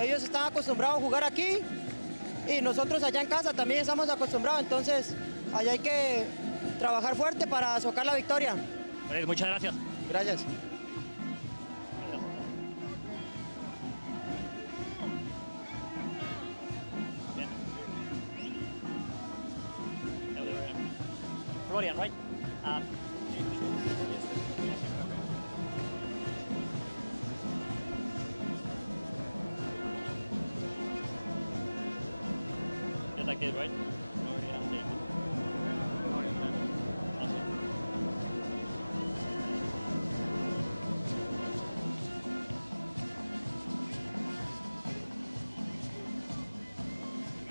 Ellos están acostumbrados a jugar aquí y nosotros allá en casa también estamos acostumbrados, entonces allá hay que trabajar fuerte para sacar la victoria. Pues, muchas gracias. Gracias. Florian, right? Just like this, right?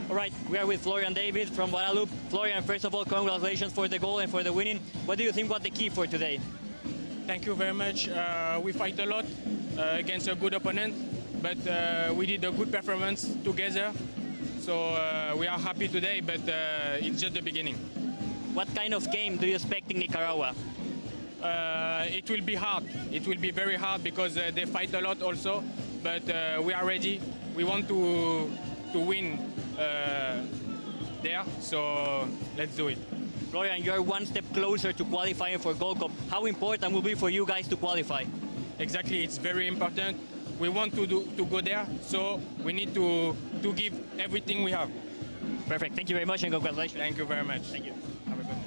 All right, we are with Florian David from Guadeloupe. Florian, first of all, congratulations for the goal and for the winning. What do you think was the key for today? Thank you very much. We fight a lot against a good opponent, but we did a good performance together. So we are happy today, but it's just the beginning. What kind of game do you expect in Nicaragua? It will be hard. It will be very hard because they fight a lot also, but we are ready. We want to win there, so let's do it. Florian, you're one step closer to qualifying for Gold Cup. How important will be for you guys to qualify? Exactly, it's very important. We want to go there, so we need to give everything we have. Perfect. Thank you very much and congratulations. Thank you very much. Thank you. Have a good day.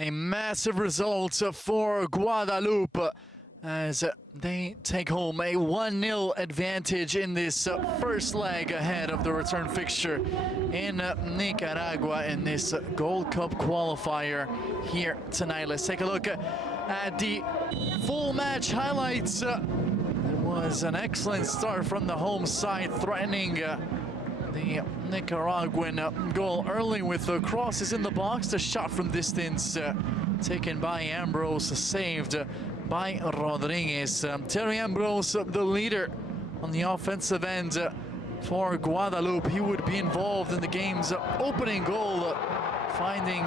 A massive result for Guadeloupe as they take home a 1-0 advantage in this first leg ahead of the return fixture in Nicaragua in this Gold Cup qualifier here tonight. Let's take a look at the full match highlights. It was an excellent start from the home side, threatening the Nicaraguan goal early with the crosses in the box. The shot from distance taken by Ambrose, saved by Rodriguez. Terry Ambrose, the leader on the offensive end for Guadeloupe. He would be involved in the game's opening goal, finding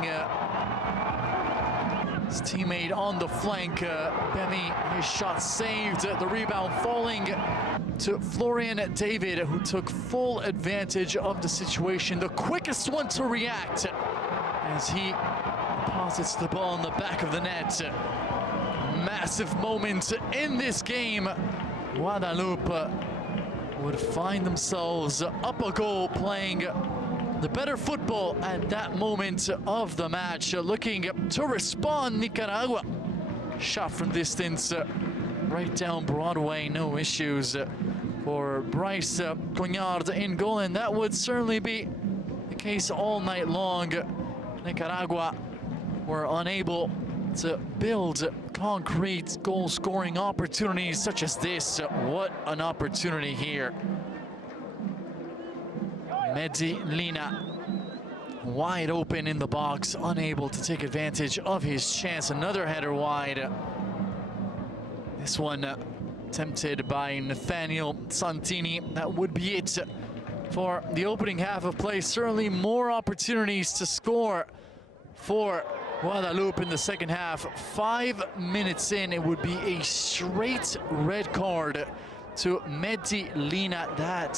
his teammate on the flank. Bemi, his shot saved, the rebound falling to Florian David, who took full advantage of the situation. The quickest one to react as he deposits the ball in the back of the net. Massive moment in this game. Guadeloupe would find themselves up a goal, playing the better football at that moment of the match. Looking to respond, Nicaragua. Shot from distance, right down Broadway, no issues for Bryce Cognard in goal, and that would certainly be the case all night long. Nicaragua were unable to build concrete goal-scoring opportunities such as this. What an opportunity here. Mehdi Lina wide open in the box, unable to take advantage of his chance. Another header wide. This one tempted by Nathaniel Santini. That would be it for the opening half of play. Certainly more opportunities to score for Guadeloupe in the second half. 5 minutes in, it would be a straight red card to Mehdi Lina. That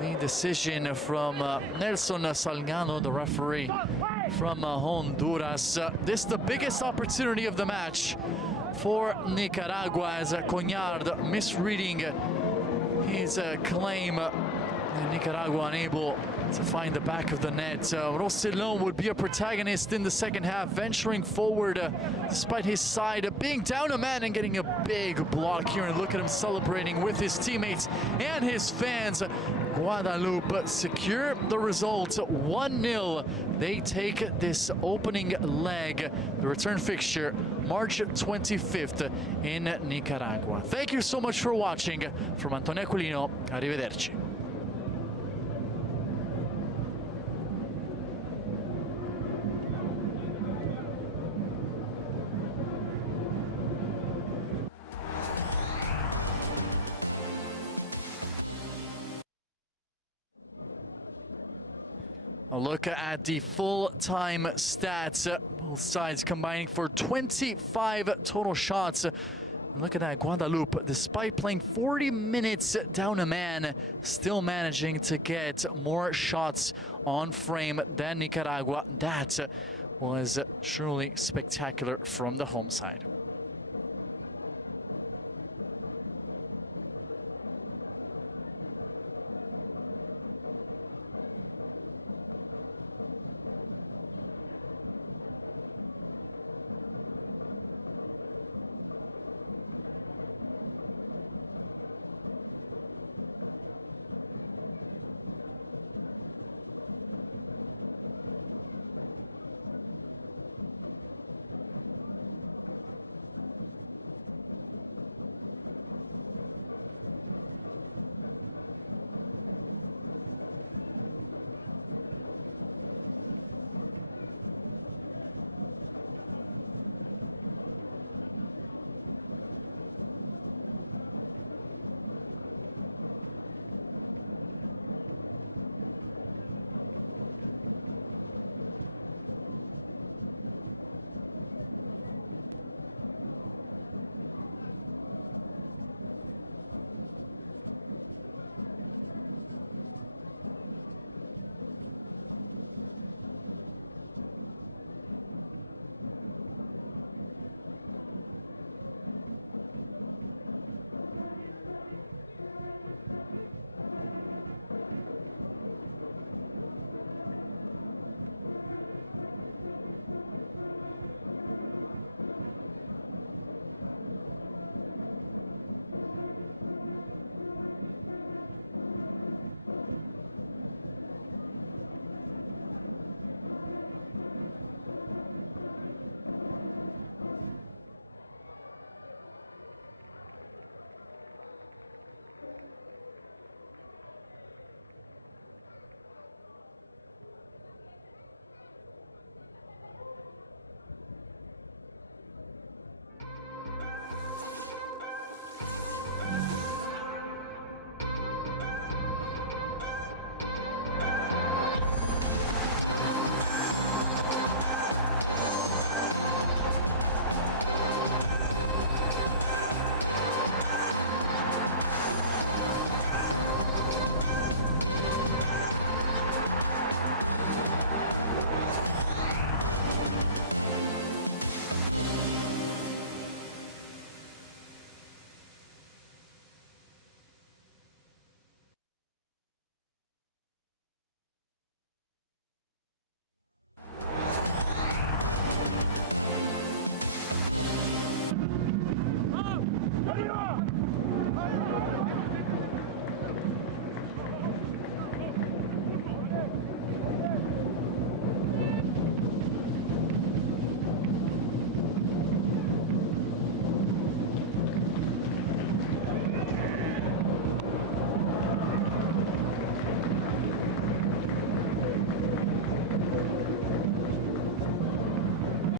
the decision from Nelson Salgado, the referee from Honduras. This is the biggest opportunity of the match for Nicaragua, as Cognard misreading his claim. Nicaragua unable to find the back of the net. Rossellon would be a protagonist in the second half, venturing forward despite his side being down a man and getting a big block here. And look at him celebrating with his teammates and his fans. Guadeloupe secure the result, 1-0. They take this opening leg, the return fixture, March 25th in Nicaragua. Thank you so much for watching. From Antonio Aquilino, arrivederci. look at the full-time stats. Both sides combining for 25 total shots. Look at that, Guadeloupe, despite playing 40 minutes down a man, still managing to get more shots on frame than Nicaragua. That was truly spectacular from the home side.